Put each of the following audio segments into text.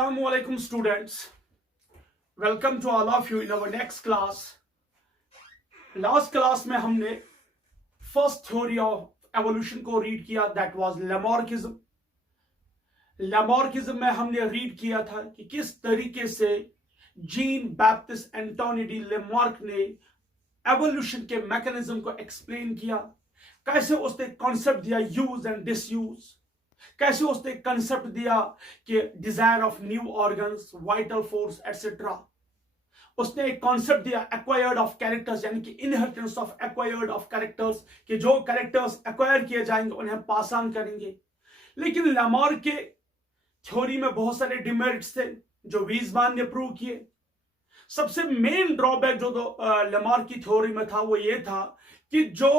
Assalamu alaikum students. Welcome to all of you in our next class. Last class में हमने first theory of evolution को read किया, that was Lamarckism. Lamarckism में हमने read किया था कि किस तरीके से Jean Baptiste Antoine de Lamarck ने एवोल्यूशन के मैकेनिज्म को एक्सप्लेन किया, कैसे उसने कॉन्सेप्ट दिया यूज एंड डिसयूज, कैसे उसने कंसेप्ट दिया कि desire of new organs, vital force etcetera. उसने एक कॉन्सेप्ट दिया एक्वायर्ड ऑफ कैरेक्टर्स, यानी कि inheritance of acquired of characters, कि जो कैरेक्टर्स एक्वायर किए जाएंगे उन्हें पास ऑन करेंगे। लेकिन लामार्क के थ्योरी में बहुत सारे डिमेरिट्स थे जो वीजमान ने प्रूव किए। सबसे मेन ड्रॉबैक जो लामार्क की थ्योरी में था वो ये था कि जो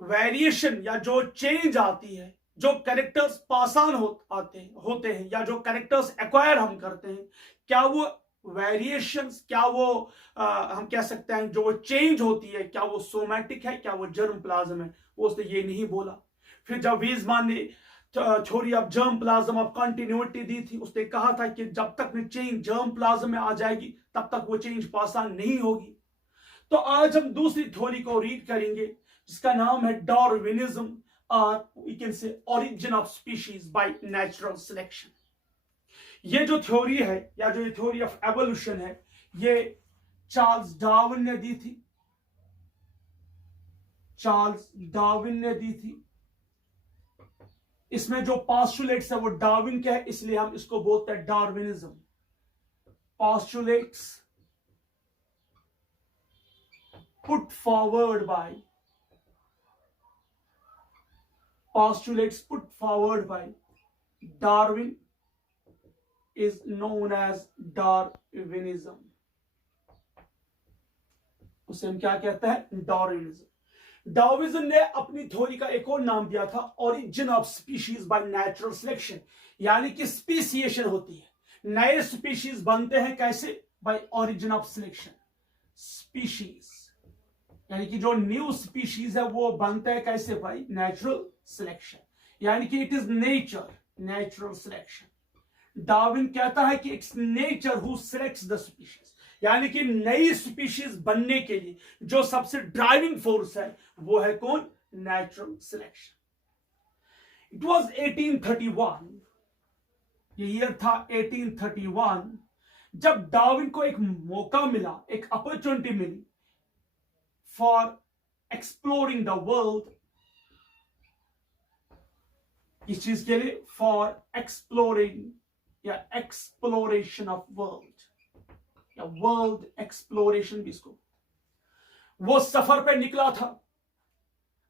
वेरिएशन या जो चेंज आती है, जो कैरेक्टर्स पास ऑन होते हैं या जो कैरेक्टर्स एक्वायर हम करते हैं, क्या वो वेरिएशंस, क्या वो हम कह सकते हैं जो वो चेंज होती है, क्या वो सोमैटिक है, क्या वो जर्म प्लाज्म है? वो उसने ये नहीं बोला। फिर जब वीजमान ने theory of germ plasm of continuity दी थी, उसने कहा था कि जब तक में चेंज जर्म प्लाज्म में आ जाएगी तब तक वो चेंज पास ऑन नहीं होगी। तो आज हम दूसरी थ्योरी को रीड करेंगे जिसका नाम है डार्विनिज्म, और we can say origin of species by natural selection. ये जो थ्योरी है या जो ये थ्योरी ऑफ एवोल्यूशन है, ये चार्ल्स डार्विन ने दी थी। चार्ल्स डार्विन ने दी थी। इसमें जो पोस्टुलेट्स है वो डार्विन के है, इसलिए हम इसको बोलते हैं Darwinism. Postulates put forward bye Darwin is known as Darwinism. उसे हम क्या कहते हैं? डार्विनिज्म। डार्विनिज्म ने अपनी थ्योरी का एक और नाम दिया था origin of species by natural selection, यानी कि स्पीसिएशन होती है, नए स्पीशीज बनते हैं कैसे? By origin of selection. Species यानी कि जो न्यू स्पीशीज है वो बनता है कैसे? बाय नेचुरल सिलेक्शन, यानी कि it is nature, natural selection. Darwin कहता है कि it's nature who selects the species, यानी कि नई स्पीशीज बनने के लिए जो सबसे ड्राइविंग फोर्स है वो है कौन? Natural selection. इट वाज 1831, ये ईयर था 1831, जब डार्विन को एक मौका मिला, एक अपॉर्चुनिटी मिली फॉर एक्सप्लोरिंग द वर्ल्ड। इस चीज के लिए फॉर एक्सप्लोरिंग या एक्सप्लोरेशन ऑफ वर्ल्ड या वर्ल्ड एक्सप्लोरेशन भी इसको। वो सफर पे निकला था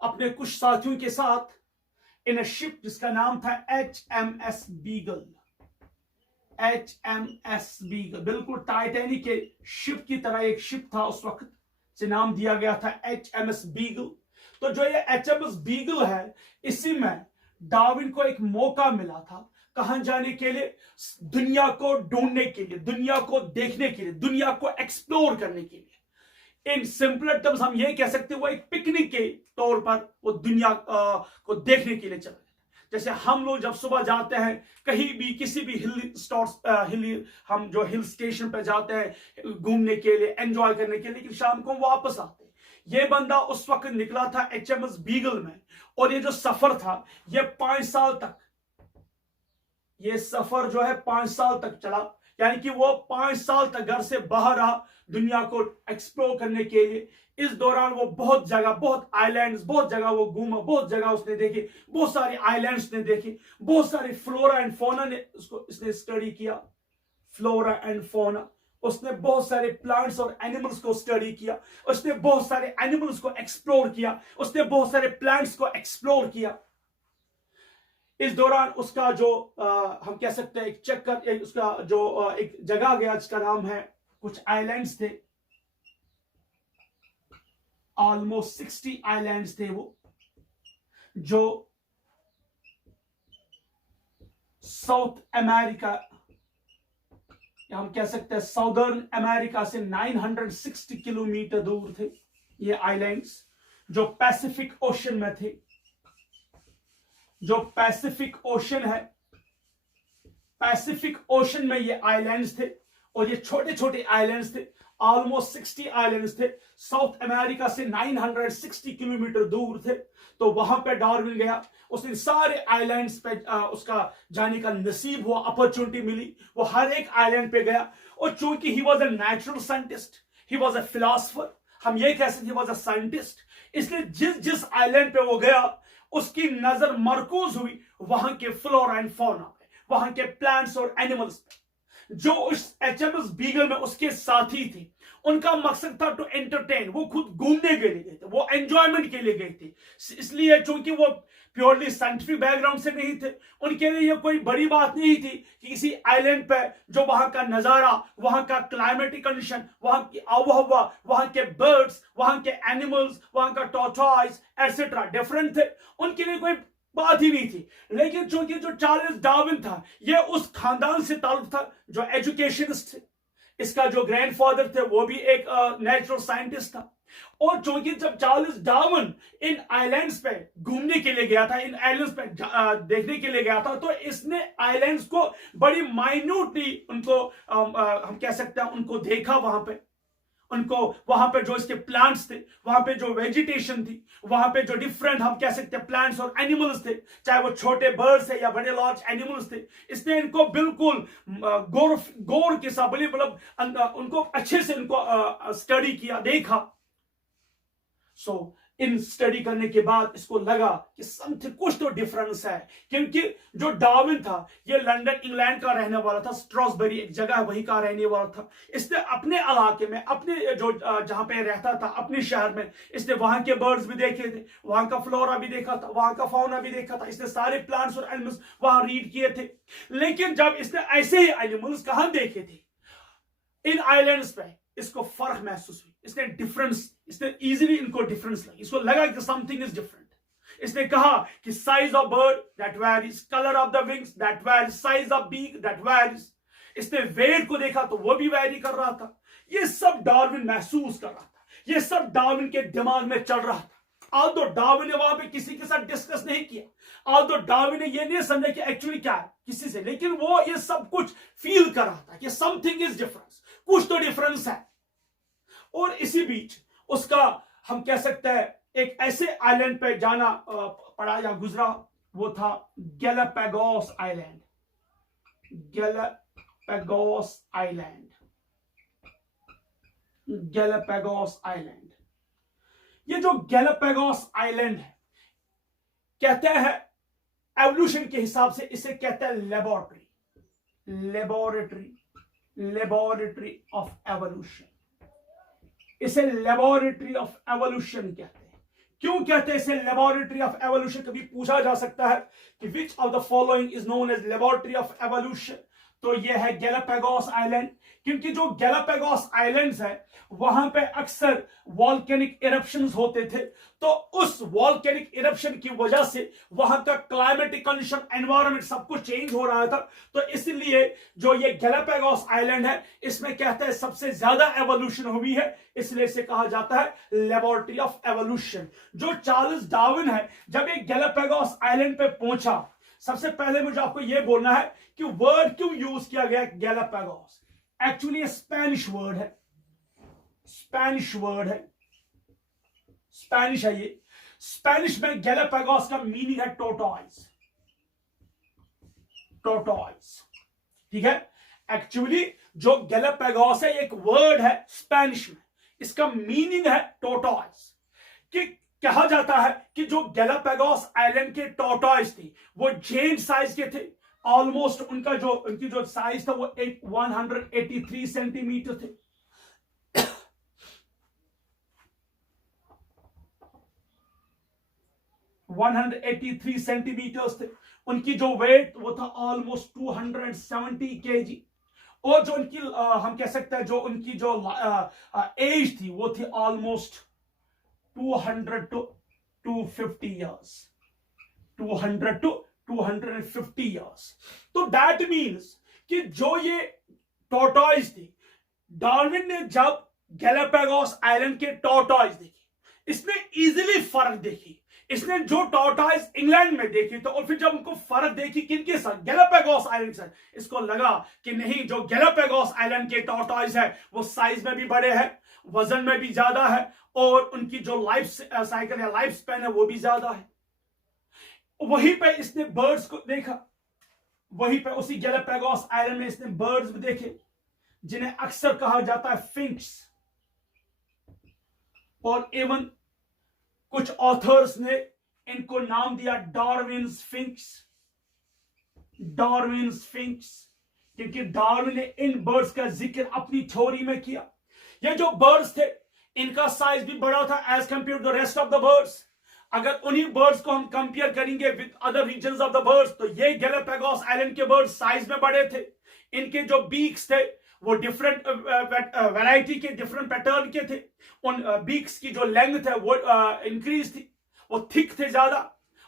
अपने कुछ साथियों के साथ इन अ शिप जिसका नाम था HMS बीगल। HMS बीगल बिल्कुल टाइटैनिक के शिप की तरह एक शिप था, उस वक्त से नाम दिया गया था HMS बीगल। तो जो ये HMS बीगल है, इसी में डार्विन को एक मौका मिला था कहां जाने के लिए? दुनिया को ढूंढने के लिए, दुनिया को देखने के लिए, दुनिया को एक्सप्लोर करने के लिए। इन सिंपल टर्म्स हम ये कह सकते हैं वो एक पिकनिक के तौर पर वो दुनिया को देखने के लिए चला गया। जैसे हम लोग जब सुबह जाते हैं कहीं भी, किसी भी हम जो हिल स्टेशन पर जाते हैं घूमने के लिए, एंजॉय करने के लिए, लेकिन शाम को वापस आते हैं। ये बंदा उस वक्त निकला था HMS बीगल में, और ये जो सफर था ये 5 साल तक, ये सफर जो है 5 साल तक चला, यानी कि वो 5 साल तक घर से बाहर रहा दुनिया को एक्सप्लोर करने के लिए। इस दौरान वो बहुत जगह, बहुत आइलैंड्स, बहुत जगह वो घूमा, बहुत जगह उसने देखे, बहुत सारे आइलैंड्स ने देखे, बहुत सारे फ्लोरा एंड फौना ने इसने स्टडी किया। फ्लोरा एंड फौना, उसने बहुत सारे प्लांट्स और एनिमल्स को स्टडी किया, उसने बहुत सारे एनिमल्स को एक्सप्लोर किया, उसने बहुत सारे प्लांट्स को एक्सप्लोर किया। इस दौरान उसका जो हम कह सकते हैं एक चक्कर, उसका जो एक जगह गया जिसका नाम है, कुछ आइलैंड्स थे, ऑलमोस्ट 60 आइलैंड्स थे वो, जो साउथ अमेरिका, हम कह सकते हैं साउदर्न अमेरिका से 960 किलोमीटर दूर थे ये आइलैंड्स, जो पैसिफिक ओशन में थे। जो पैसिफिक ओशन है पैसिफिक ओशन में ये आइलैंड्स थे और ये छोटे छोटे आइलैंड्स थे, ऑलमोस्ट 60 आइलैंड्स थे, साउथ अमेरिका से 960 किलोमीटर दूर थे। तो वहां पे डार्विन गया, उसने सारे आइलैंड्स पे उसका जाने का नसीब हुआ, अपॉर्चुनिटी मिली, वो हर एक आइलैंड पे गया। और चूंकि he was a natural scientist, he was a philosopher, हम ये कह सकते ही वॉज अ साइंटिस्ट, इसलिए जिस जिस आइलैंड पे वो गया उसकी नजर मरकूज हुई वहां के फ्लोरा एंड फौना पे, वहां के प्लांट्स और एनिमल्स पे। जो उस HMS बीगल में उसके साथी थे, उनका मकसद था टू एंटरटेन, वो खुद घूमने के लिए गए थे, वो एंजॉयमेंट के लिए गए थे। इसलिए चूंकि वो प्योरली साइंटिफिक बैकग्राउंड से नहीं थे, उनके लिए ये कोई बड़ी बात नहीं थी कि किसी आइलैंड पे जो वहां का नजारा, वहां का क्लाइमेटिक कंडीशन, वहां की आबोहवा, वहां के बर्ड्स, वहां के एनिमल्स, वहां का टॉर्टॉइस एटसेट्रा डिफरेंट थे, उनके लिए कोई बात ही नहीं थी। लेकिन चूंकि जो चार्ल्स डार्विन था, ये उस खानदान से ताल्लुक था जो एजुकेशनिस्ट थे, इसका जो ग्रैंडफादर थे वो भी एक नेचुरल साइंटिस्ट था। और चूंकि जब चार्ल्स डार्विन इन आइलैंड्स पे घूमने के लिए गया था, इन आइलैंड्स पे देखने के लिए गया था, तो इसने आइलैंड्स को बड़ी माइन्यूटली उनको हम कह सकते हैं उनको देखा, वहां पे उनको, वहां पे जो इसके प्लांट्स थे, वहां पे जो वेजिटेशन थी, वहां पे जो डिफरेंट हम कह सकते हैं प्लांट्स और एनिमल्स थे, चाहे वो छोटे बर्ड्स थे या बड़े लार्ज एनिमल्स थे, इसने इनको बिल्कुल गौर के साथ मतलब उनको अच्छे से उनको स्टडी किया, देखा। सो इन स्टडी करने के बाद इसको लगा कि समथिंग, कुछ तो डिफरेंस है, क्योंकि जो डार्विन था ये लंदन इंग्लैंड का रहने वाला था, स्ट्रॉसबरी एक जगह है वहीं का रहने वाला था। इसने अपने इलाके में, अपने जो जहां पे रहता था, अपने शहर में, इसने वहां के बर्ड्स भी देखे थे, वहां का फ्लोरा भी देखा था, वहां का फौना भी देखा था, इसने सारे प्लांट्स और एनिमल्स वहां रीड किए थे। लेकिन जब इसने ऐसे ही एनिमल्स कहां देखे थे इन आइलैंड्स पे, इसको फर्क महसूस हुई, इसने डिफरेंस, इसने इजीली इनको डिफरेंस लगी, इसको लगा कि समथिंग इज डिफरेंट। इसने कहा कि size of bird that varies, colour of the wings that varies, size of beak that varies. इसने वेट को देखा तो वो भी वेरी कर रहा था। ये सब डार्विन महसूस कर रहा था, ये सब डार्विन के दिमाग में चल रहा था। ऑल्दो डार्विन ने वहां पे किसी के साथ डिस्कस नहीं किया, ऑल्दो डार्विन ने ये नहीं समझा कि एक्चुअली क्या है किसी से, लेकिन वो ये सब कुछ फील कर रहा था कि समथिंग इज डिफरेंस, कुछ तो डिफरेंस है। और इसी बीच उसका हम कह सकते हैं एक ऐसे आइलैंड पे जाना पड़ा या गुजरा, वो था Galapagos island. Galapagos island, Galapagos island. ये जो गैलापागोस आइलैंड है, कहते हैं एवोल्यूशन के हिसाब से इसे कहते हैं लेबोरेटरी, लेबोरेटरी ऑफ एवोल्यूशन। इसे लेबोरेटरी ऑफ एवोल्यूशन कहते हैं। क्यों कहते हैं इसे लेबोरेटरी ऑफ एवोल्यूशन? कभी पूछा जा सकता है कि which of the following is known as laboratory of evolution, तो यह है गैलापागोस आइलैंड। क्योंकि जो गैलापागोस आइलैंड्स है वहां पे अक्सर वॉल्केनिक इरप्शंस होते थे, तो उस वॉल्केनिक इरप्शन की वजह से वहां का क्लाइमेटिक कंडीशन, एनवायरनमेंट सब कुछ चेंज हो रहा था। तो इसलिए जो ये गैलापागोस आइलैंड है, इसमें कहते हैं सबसे ज्यादा एवोल्यूशन हुई है, इसलिए इसे कहा जाता है लेबोरेटरी ऑफ एवोल्यूशन। जो चार्ल्स डार्विन है, जब एक गैलापागोस आइलैंड पे पहुंचा, सबसे पहले मुझे आपको यह बोलना है कि वर्ड क्यों यूज किया गया गैलापागोस। एक्चुअली स्पेनिश वर्ड है, स्पेनिश वर्ड है, स्पेनिश है ये। स्पेनिश में गैलापागोस का मीनिंग है टोर्टोइस, टोर्टोइस, ठीक है। एक्चुअली जो गैलापागोस है एक वर्ड है स्पेनिश में, इसका मीनिंग है टोर्टोइस। कि कहा जाता है कि जो गैलापागोस आइलैंड के टोर्टोइस थे वो जेंट साइज के थे, ऑलमोस्ट उनकी जो साइज था वो 183 सेंटीमीटर थे। 183 सेंटीमीटर्स थे। उनकी जो वेट वो था ऑलमोस्ट 270 kg। और जो उनकी हम कह सकते हैं जो उनकी जो एज थी वो थी almost 200 to 250 years, 200 to 250 years। तो दैट मीन्स कि जो ये टोर्टोइस थी, डार्विन ने जब गैलापागोस आइलैंड के टोर्टोइस देखी, इसमें इजीली फर्क देखी इसने जो टॉर्टॉइज इंग्लैंड में देखी तो, और फिर जब उनको फर्क देखी किनके साथ, गैलापागोस आइलैंड से, इसको लगा कि नहीं, जो गैलापागोस आइलैंड के टॉर्टॉइज है वो साइज में भी बड़े हैं, वजन में भी ज्यादा है, और उनकी जो लाइफ साइकिल है, लाइफ स्पैन है, वो भी ज्यादा है। वहीं पे इसने बर्ड्स को देखा, वहीं पे उसी गैलापागोस आइलैंड में इसने बर्ड्स भी देखे जिन्हें अक्सर कहा जाता है फिंक्स, और इवन कुछ ऑथर्स ने इनको नाम दिया डार्विन्स फिंक्स, डार्विन्स फिंक्स, क्योंकि डार्विन ने इन बर्ड्स का जिक्र अपनी थ्योरी में किया। ये जो बर्ड्स थे इनका साइज भी बड़ा था as compared to the rest of the birds. अगर उन्हीं बर्ड्स को हम कंपेयर करेंगे with other regions of the birds, तो ये गैलापागोस आइलैंड के बर्ड्स साइज में बड़े थे। इनके जो बीक्स थे वो डिफरेंट वैरायटी के, डिफरेंट पैटर्न के थे। उन बीक्स की जो लेंथ है वो इंक्रीज थी, वो थिक थे ज्यादा,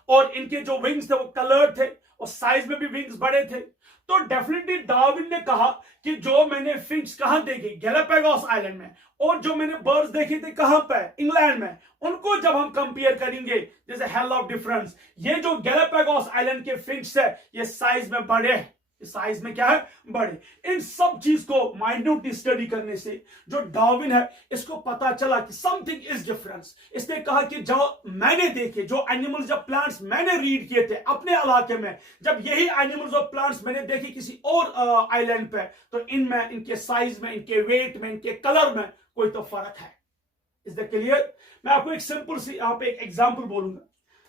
और इनके जो विंग्स थे वो कलर्ड थे, और साइज में भी विंग्स बड़े थे। तो डेफिनेटली डार्विन ने कहा कि जो मैंने फिंक्स कहां देखी, गैलापागोस आइलैंड में, और जो मैंने बर्ड्स देखे थे कहां पे, इंग्लैंड में, उनको जब हम कंपेयर करेंगे, जैसे हेल ऑफ डिफरेंस, ये जो गैलापागोस आइलैंड के फिंक्स है ये साइज में बड़े हैं, साइज में क्या है, बड़े। इन सब चीज को माइन्यूटली स्टडी करने से जो डार्विन है इसको पता चला कि समथिंग इज डिफरेंस। इसने कहा कि जो मैंने देखे, जो एनिमल्स, जब प्लांट्स मैंने रीड किए थे अपने इलाके में, जब यही एनिमल्स और प्लांट्स मैंने देखे किसी और आइलैंड पे, तो इनमें, इनके साइज में, इनके वेट में, इनके कलर में कोई तो फर्क है। Is the clear? मैं आपको एक सिंपल सी यहाँ पे एक एग्जाम्पल बोलूंगा।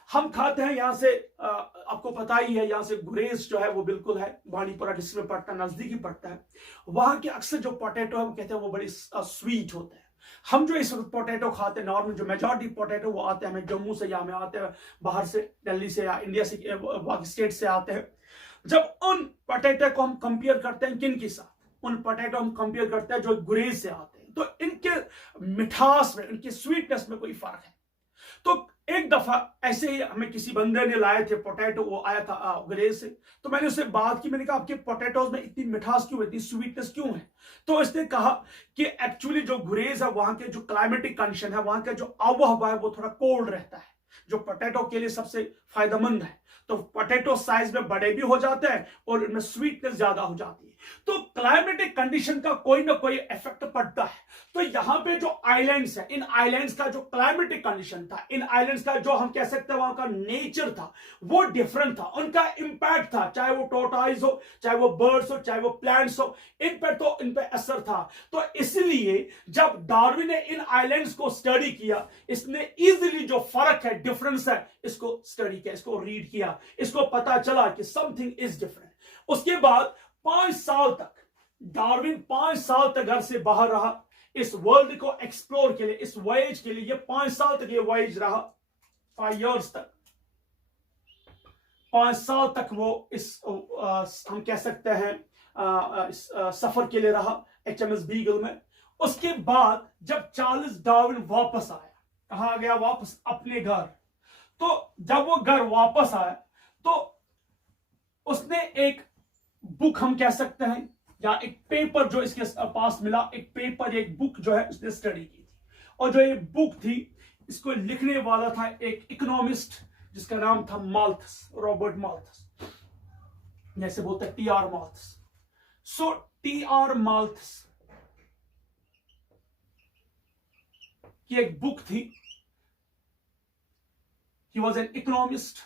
हम खाते हैं यहाँ से, आपको पता ही है, यहाँ से गुरेज जो है वो बिल्कुल है, बाणीपुरा डिस्ट्रिक्ट में पड़ता है, नजदीकी पड़ता है। वहां के अक्सर जो पोटैटो है वो कहते हैं वो बड़ी स्वीट होते हैं। हम जो इस वक्त पोटैटो खाते हैं, नॉर्मल जो मेजॉरिटी पोटैटो वो आते हैं हमें जम्मू से, या हमें आते हैं बाहर से, दिल्ली से या इंडिया से, बाकी स्टेट से आते हैं। जब उन पोटैटो को हम कंपेयर करते हैं किन के साथ, उन पोटैटो हम कंपेयर करते हैं जो गुरेज से आते हैं, तो इनके मिठास में, इनकी स्वीटनेस में कोई फर्क है। तो एक दफा ऐसे ही हमें किसी बंदे ने लाए थे पोटैटो, वो आया था गुरेज से, तो मैंने उससे बात की, मैंने कहा आपके पोटैटोज में इतनी मिठास क्यों है, इतनी स्वीटनेस क्यों है? तो इसने कहा कि एक्चुअली जो गुरेज है वहां के जो क्लाइमेटिक कंडीशन है, वहां का जो आबोहवा है वो थोड़ा कोल्ड रहता है, जो पोटैटो के लिए सबसे फायदेमंद है। तो पोटैटो साइज में बड़े भी हो जाते हैं और इनमें स्वीटनेस ज्यादा हो जाती है। तो क्लाइमेटिक कंडीशन का कोई ना कोई इफेक्ट पड़ता है। तो यहां पे जो आइलैंड्स है, इन आइलैंड्स का जो क्लाइमेटिक कंडीशन था, इन आइलैंड्स का जो हम कह सकते हैं वहां का नेचर था, वो डिफरेंट था, उनका इंपैक्ट था, चाहे वो टोर्टॉइज हो, चाहे वो बर्ड्स हो, चाहे वो प्लांट्स हो, इन पे असर था। तो इसलिए जब डार्विन ने इन आइलैंड्स को स्टडी किया, इसने इजीली जो फर्क है, डिफरेंस है, इसको स्टडी किया, इसको रीड किया, इसको पता चला कि समथिंग इज डिफरेंट। उसके बाद 5 साल तक डार्विन 5 साल तक घर से बाहर रहा, इस वर्ल्ड को एक्सप्लोर के लिए, इस वॉयज के लिए। ये 5 साल तक ये वॉयज रहा, 5 इयर्स तक, 5 साल तक वो इस हम कह सकते हैं इस सफर के लिए रहा HMS बीगल में। उसके बाद जब चार्ल्स डार्विन वापस आया, कहा गया वापस अपने घर, तो जब वो घर वापस आया तो उसने एक बुक हम कह सकते हैं, या एक पेपर जो इसके पास मिला, एक पेपर, एक बुक जो है उसने स्टडी की थी। और जो ये बुक थी, इसको लिखने वाला था एक इकोनॉमिस्ट जिसका नाम था माल्थस, रॉबर्ट माल्थस, जैसे बोलते हैं TR माल्थस। सो TR माल्थस की एक बुक थी, he was an economist,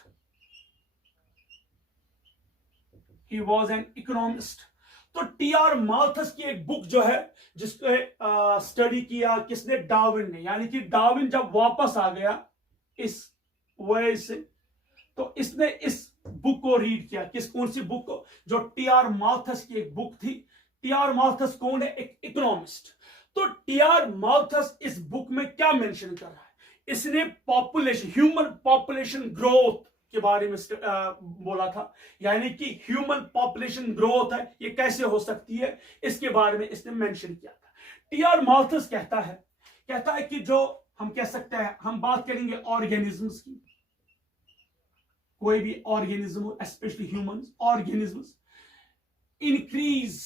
he was an economist। तो TR माल्थस की एक बुक जो है जिसको स्टडी किया किसने, डार्विन ने। यानी कि डार्विन जब वापस आ गया इस वजह से, तो इसने इस बुक को रीड किया। कौन सी बुक को? जो TR माल्थस की एक बुक थी। TR माल्थस कौन है? एक इकोनॉमिस्ट। तो TR माल्थस इस बुक में क्या मेंशन कर रहा है? इसने पॉपुलेशन, ह्यूमन पॉपुलेशन ग्रोथ के बारे में बोला था। यानी कि ह्यूमन पॉपुलेशन ग्रोथ है, ये कैसे हो सकती है, इसके बारे में इसने मेंशन किया था। TR माल्थस कहता है कि जो हम कह सकते हैं, हम बात करेंगे ऑर्गेनिजम्स की, कोई भी ऑर्गेनिज्म हो, स्पेशली ह्यूमंस ऑर्गेनिजम्स इंक्रीज,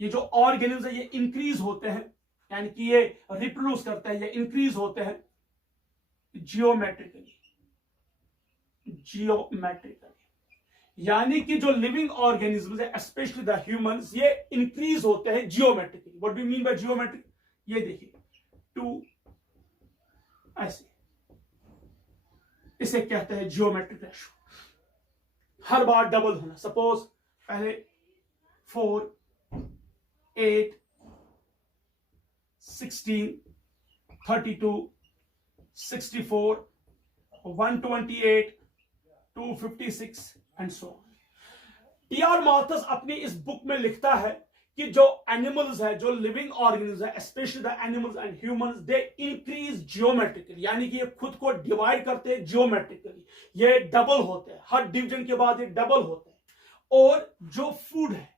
ये जो ऑर्गेनिज्म है ये इंक्रीज होते हैं, यानी कि ये रिप्रोड्यूस करते हैं, ये इंक्रीज होते हैं जियोमेट्रिकली, यानी कि जो लिविंग ऑर्गेनिज्म है स्पेशली द ह्यूमंस, ये इंक्रीज होते हैं geometrically. What do mean by geometric? ये देखिए 2 ऐसे, इसे कहते हैं जियोमेट्रिक रेशो। हर बार डबल होना। सपोज पहले 4, 8, 16, 32, 64, 128, 256 एंड सो ऑन। टी.आर. मार्थस अपनी इस बुक में लिखता है कि जो एनिमल्स है, जो लिविंग ऑर्गेनिज्म है, specially the animals and humans, they increase geometrically, यानी कि ये खुद को डिवाइड करते हैं जियोमेट्रिकली, ये डबल होते हैं, हर डिवीजन के बाद ये डबल होते हैं। और जो फूड है,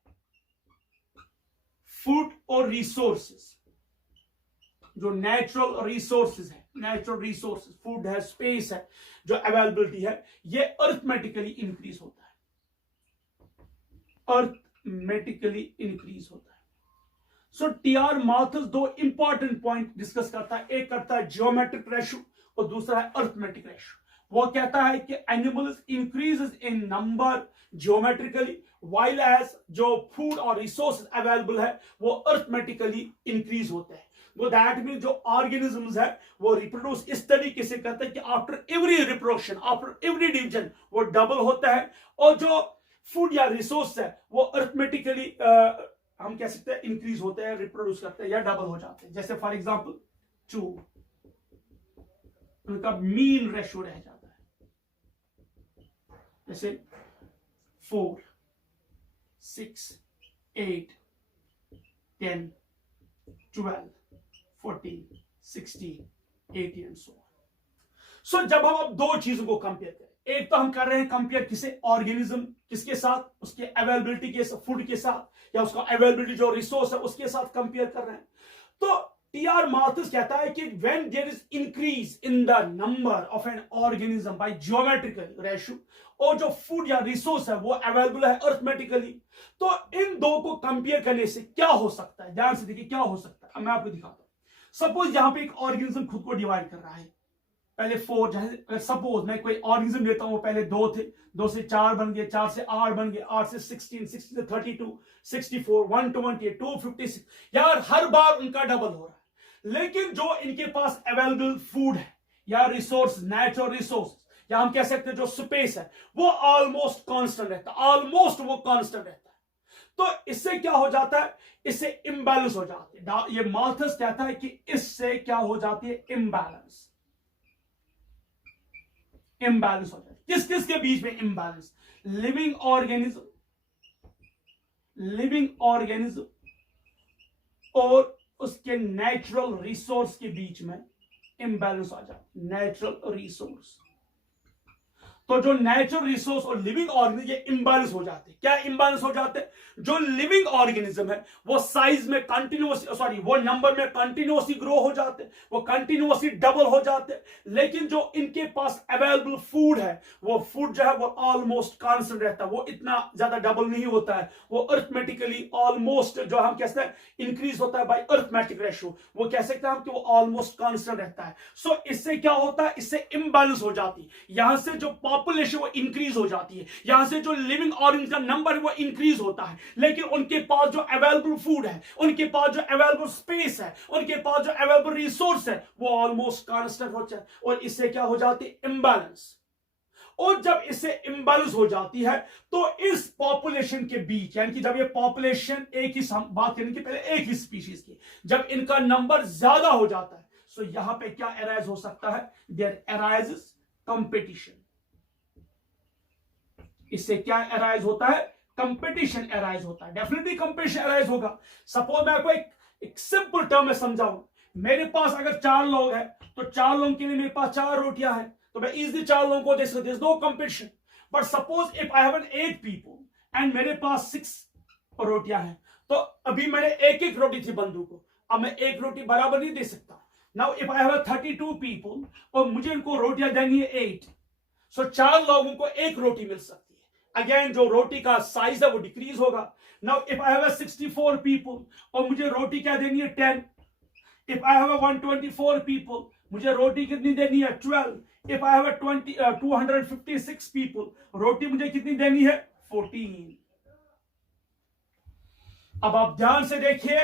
फूड और रिसोर्सेस, जो नेचुरल रिसोर्सेज है, नेचुरल रिसोर्सेज, फूड है, स्पेस है, जो अवेलेबिलिटी है, ये अर्थमेटिकली इंक्रीज होता है, अर्थमेटिकली इंक्रीज होता है। सो टी.आर. मार्थस 2 इंपॉर्टेंट पॉइंट डिस्कस करता है। एक करता है जियोमेट्रिक रेशो और दूसरा है अर्थमेटिक रेशो। वो कहता है कि animals increases in number geometrically, while as जो फूड और रिसोर्स अवेलेबल है वो अर्थमेटिकली इंक्रीज होते हैं। वो दैट मीन जो ऑर्गेनिजम्स है वो रिप्रोड्यूस इस तरीके से करते हैं कि after every reproduction, after every division वो डबल होता है, और जो फूड या रिसोर्स है वो अर्थमेटिकली हम कह सकते हैं इंक्रीज होते हैं, रिप्रोड्यूस करते हैं या डबल हो जाते हैं। जैसे फॉर एग्जांपल 2, उनका मीन रेशियो रह जाता है। जैसे 4, 6, 8, 10, 12, 14, 16, 18 एंड सो ऑन। सो जब हम अब दो चीजों को कंपेयर करें, एक तो हम कर रहे हैं कंपेयर किसे, ऑर्गेनिज्म किसके साथ, उसके अवेलेबिलिटी के फूड के साथ, या उसका अवेलेबिलिटी जो रिसोर्स है उसके साथ कंपेयर कर रहे हैं। तो टी.आर. मार्थस कहता है कि when there is increase in the number of an organism by geometrical ratio, और जो फूड या रिसोर्स है वो अवेलेबल है अर्थमेटिकली, तो इन दो को कंपेयर करने से क्या हो सकता है, ध्यान से देखिए क्या हो सकता है। अब मैं आपको दिखाता हूं। सपोज यहां पे एक ऑर्गेनिज्म खुद को डिवाइड कर रहा है, पहले 4, जैसे सपोज मैं कोई ऑर्गेनिज्म लेता हूं, पहले 2 थे, 2 से 4 बन गए, 4 से 8 बन गए, 8 से 16, 16 से 32, 64, 128, 256, यार हर बार उनका डबल हो रहा है। लेकिन जो इनके पास अवेलेबल फूड है या रिसोर्स, नेचुरल रिसोर्स, या हम कह सकते हैं जो स्पेस है, वो ऑलमोस्ट कांस्टेंट रहता है, ऑलमोस्ट वो कांस्टेंट रहता है। तो इससे क्या हो जाता है, इससे इम्बैलेंस हो जाती है। ये मार्थस कहता है कि इससे क्या हो जाती है, इम्बैलेंस, इम्बैलेंस हो जाती है। किस किस के बीच में इम्बैलेंस, लिविंग ऑर्गेनिज्म और उसके नेचुरल रिसोर्स के बीच में इम्बैलेंस आ जाता है, नेचुरल रिसोर्स। तो जो नेचुरल रिसोर्स और लिविंग ऑर्गेनिज्म ये इम्बैलेंस हो जाते हैं। क्या इम्बैलेंस हो जाते हैं, जो लिविंग ऑर्गेनिज्म है वो साइज में कंटिन्यूअसली, वो नंबर में कंटिन्यूअसली ग्रो हो जाते हैं, वो कंटिन्यूअसली डबल हो जाते हैं। लेकिन जो इनके पास अवेलेबल फूड है, वो फूड जो है वो ऑलमोस्ट कांस्टेंट रहता है, वो इतना ज्यादा डबल नहीं होता है, वो अर्थमेटिकली ऑलमोस्ट जो हम कहते हैं इंक्रीज होता है बाय अर्थमेटिक रेशियो, वो कह सकते हैं हम कि वो ऑलमोस्ट कांस्टेंट रहता है। सो इससे क्या होता है, इससे इम्बैलेंस हो जाती है। यहां से जो पॉपुलेशन वो इंक्रीज हो जाती है, यहां से जो लिविंग ऑर्गेनिज्म का नंबर है वो इंक्रीज होता है, लेकिन उनके पास जो अवेलेबल फूड है, उनके पास जो अवेलेबल स्पेस है, उनके पास जो अवेलेबल रिसोर्स है, वो ऑलमोस्ट कांस्टेंट हो जाए, और इससे क्या हो जाती है, इम्बैलेंस। और जब इससे इम्बैलेंस हो जाती है तो इस पॉपुलेशन के बीच, यानी कि जब ये पॉपुलेशन एक ही, बात करने की पहले एक ही स्पीशीज की, जब इनका नंबर ज्यादा हो जाता है, सो यहां पे क्या अराइज हो सकता है, देयर अराइजेस कंपटीशन। इससे क्या अराइज होता है, कंपटीशन अराइज होता है, डेफिनेटली कंपटीशन अराइज होगा। सपोज मैं आपको एक सिंपल टर्म में समझाऊं, मेरे पास अगर 4 लोग हैं तो 4 लोगों के लिए मेरे पास 4 रोटियां हैं, तो मैं इजीली 4 लोगों को दे सकता हूं, no competition. But suppose if I have 8 people and मेरे पास 6 रोटियां हैं, तो अभी मैंने एक एक रोटी थी बंधु को, अब मैं एक रोटी बराबर नहीं दे सकता। Now if I have 32 people और मुझे उनको रोटियां देनी है 8, सो 4 लोगों को एक रोटी मिल सकती है। अगेन जो रोटी का साइज है वो डिक्रीज होगा। Now if I have 64 people और मुझे रोटी क्या देनी है 10, इफ आई हैव 124 पीपल मुझे रोटी कितनी देनी है? 12। इफ आई हैव 256 पीपल, रोटी मुझे कितनी देनी है? 14। अब आप ध्यान से देखिए,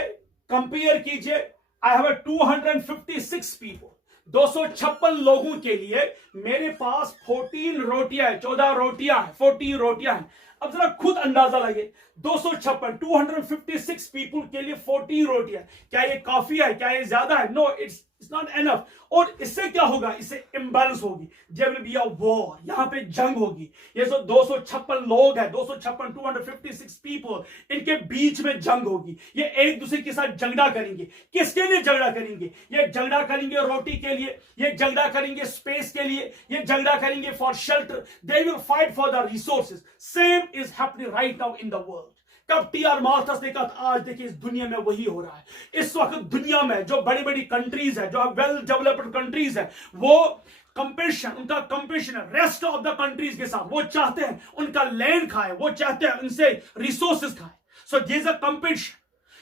कंपेयर कीजिए। आई हैव 256 पीपल, 256 लोगों के लिए मेरे पास 14 रोटियां है, 14 रोटियां है, 14 रोटियां है। अब जरा खुद अंदाजा लगाइए, 256 पीपल के लिए 14 रोटियां, क्या ये काफी है? क्या ये ज्यादा है? No, it's not enough. और इससे क्या होगा? इससे इंबैलेंस होगी, there will be a war, यहां पे जंग होगी। ये जो 256 लोग हैं, 256 पीपल, इनके बीच में जंग होगी। ये एक दूसरे के साथ झगड़ा करेंगे। किसके लिए झगड़ा करेंगे? ये झगड़ा करेंगे रोटी के लिए, ये झगड़ा करेंगे स्पेस के लिए, ये झगड़ा करेंगे for shelter. They will fight for the resources. Same is happening right now in the world. कब टी.आर. मार्थस ने कहा, आज देखिए इस दुनिया में वही हो रहा है। इस वक्त दुनिया में जो बड़ी बड़ी कंट्रीज है, जो वेल डेवलप्ड कंट्रीज है, वो उनका कंपटीशन है रेस्ट ऑफ द कंट्रीज के साथ। वो चाहते हैं उनका लैंड खाए, वो चाहते हैं उनसे रिसोर्सेज खाए। सो दिस अ कंपटीशन,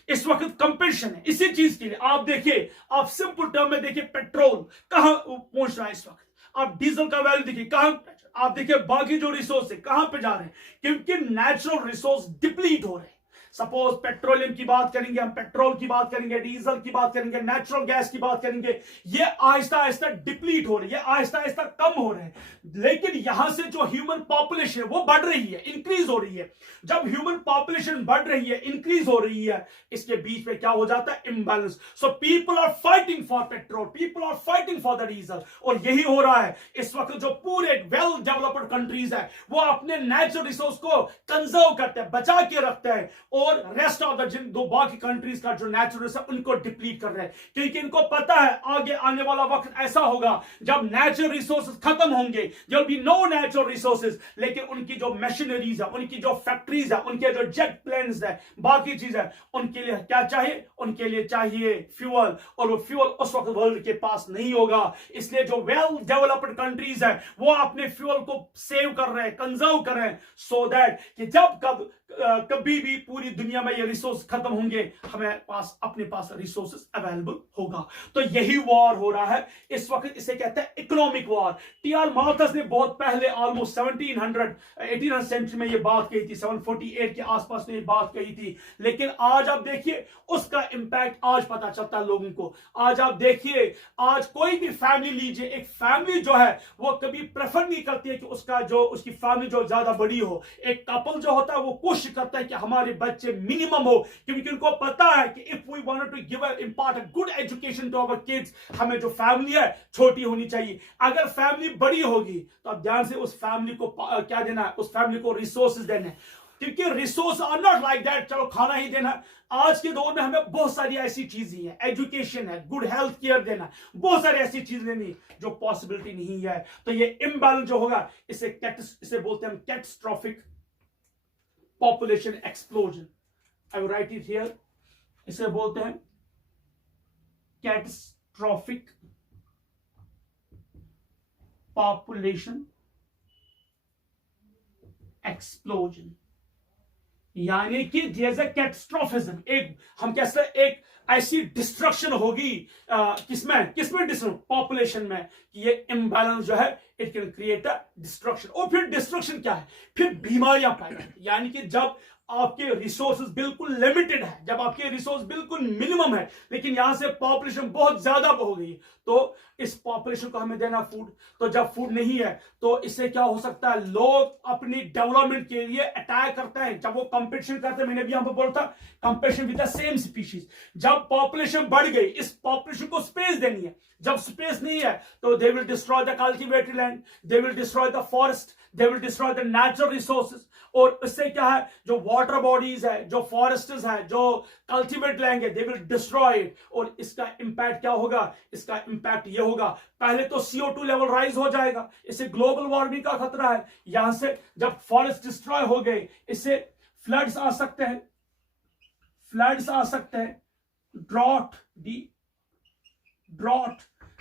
इस वक्त कंपटीशन है इसी चीज के लिए। आप देखिए, आप सिंपल टर्म में देखिए, पेट्रोल कहां पहुंच रहा है इस वक्त। आप डीजल का वैल्यू देखिए कहां, आप देखिए बाकी जो रिसोर्स है कहां पे जा रहे हैं, क्योंकि नेचुरल रिसोर्स डिप्लीट हो रहे हैं। सपोज पेट्रोलियम की बात करेंगे, हम पेट्रोल की बात करेंगे, डीजल की बात करेंगे, नेचुरल गैस की बात करेंगे, ये आहिस्ता आहिस्ता डिप्लीट हो रही है, आहिस्ता आहिस्ता कम हो रहे हैं। लेकिन यहां से जो ह्यूमन पॉपुलेशन है वो बढ़ रही है, इंक्रीज हो रही है। जब ह्यूमन पॉपुलेशन बढ़ रही है, इंक्रीज हो रही है, इसके बीच में क्या हो जाता है? Imbalance. So people are fighting for petrol, people are fighting for the diesel. और यही हो रहा है इस वक्त। जो पूरे वेल डेवलप्ड कंट्रीज है, वो अपने नेचुरल रिसोर्स को कंजर्व करते हैं, बचा के रखते हैं, और रेस्ट ऑफ द जिन दो बाकी कंट्रीज का जो नेचुरल है उनको डिप्लीट कर रहे हैं। क्योंकि इनको पता है आगे आने वाला वक्त ऐसा होगा जब नेचुरल रिसोर्सेज खत्म होंगे, जब भी नो नेचुरल रिसोर्सेज। लेकिन उनकी जो मशीनरीज है, उनकी जो फैक्ट्रीज है, उनके जो जेट प्लेन्स है, बाकी चीज है, उनके लिए क्या चाहिए? उनके लिए चाहिए फ्यूल, और वो फ्यूल उस वक्त वर्ल्ड के पास नहीं होगा। इसलिए जो वेल डेवलप्ड कंट्रीज है वो अपने फ्यूल को सेव कर रहे हैं, कंजर्व कर रहे हैं, सो दैट कि जब कभी भी पूरी दुनिया में ये रिसोर्स खत्म होंगे, हमें पास अपने पास रिसोर्सेस अवेलेबल होगा। तो यही वॉर हो रहा है इस वक्त, इसे कहते हैं इकोनॉमिक वॉर। टी.आर. मार्थस ने बहुत पहले ऑलमोस्ट 1800 सेंचुरी में ये बात कही थी, 748 के आसपास ने ये बात कही थी। लेकिन आज आप देखिए उसका इंपैक्ट आज पता चलता है लोगों को। आज आप देखिए, आज कोई भी फैमिली लीजिए, एक फैमिली जो है वो कभी प्रेफर नहीं करती है कि उसकी फैमिली जो ज्यादा बड़ी हो। एक कपल जो होता है वो कोशिश करता है कि हमारे बच्चे मिनिमम हो, क्योंकि उनको पता है कि if we wanted to give impart a good education to our kids, हमें जो फैमिली है छोटी होनी चाहिए। अगर फैमिली बड़ी होगी तो आप ध्यान से उस फैमिली को क्या देना है? उस फैमिली को रिसोर्सेज देने हैं, क्योंकि resource are not like that चलो खाना ही देना। आज के दौर में हमें बहुत सारी ऐसी चीजें हैं, एजुकेशन है, गुड हेल्थ केयर देना, बहुत सारी ऐसी चीजें देनी जो पॉसिबिलिटी नहीं है। तो ये इम्बैलेंस जो होगा, इसे बोलते हैं catastrophic population explosion. I will write it here. इसे बोलते हैं कैटास्ट्रोफिक पॉपुलेशन एक्सप्लोजन, यानी कि जैसे कैटास्ट्रोफिज्म, एक हम कह सकते हैं एक ऐसी डिस्ट्रक्शन होगी किसमें डिस्ट्रक्शन? पॉपुलेशन में। कि ये इम्बैलेंस जो है it can create a destruction. और फिर डिस्ट्रक्शन क्या है? फिर बीमारियां पैदा होती, यानी कि जब आपके रिसोर्सेज बिल्कुल लिमिटेड है, जब आपके रिसोर्स बिल्कुल मिनिमम है, लेकिन यहां से पॉपुलेशन बहुत ज्यादा हो गई, तो इस पॉपुलेशन को हमें देना फूड। तो जब फूड नहीं है तो इससे क्या हो सकता है? लोग अपनी डेवलपमेंट के लिए अटैक करते हैं, जब वो कंपटीशन करते हैं। मैंने भी यहां पर बोला था competition with the same species. जब पॉपुलेशन बढ़ गई, इस पॉपुलेशन को स्पेस देनी है। जब स्पेस नहीं है तो they will destroy the cultivated land, they will destroy the forest, they will destroy the natural resources. और इससे क्या है? जो वाटर बॉडीज है, जो फॉरेस्ट्स है, जो कल्टिवेट लैंड है, दे विल डिस्ट्रॉय इट। और इसका इंपैक्ट क्या होगा? इसका इंपैक्ट ये होगा, पहले तो CO2 लेवल राइज हो जाएगा, इससे ग्लोबल वार्मिंग का खतरा है। यहां से जब फॉरेस्ट डिस्ट्रॉय हो गए, इससे फ्लड्स आ सकते हैं, ड्रॉट,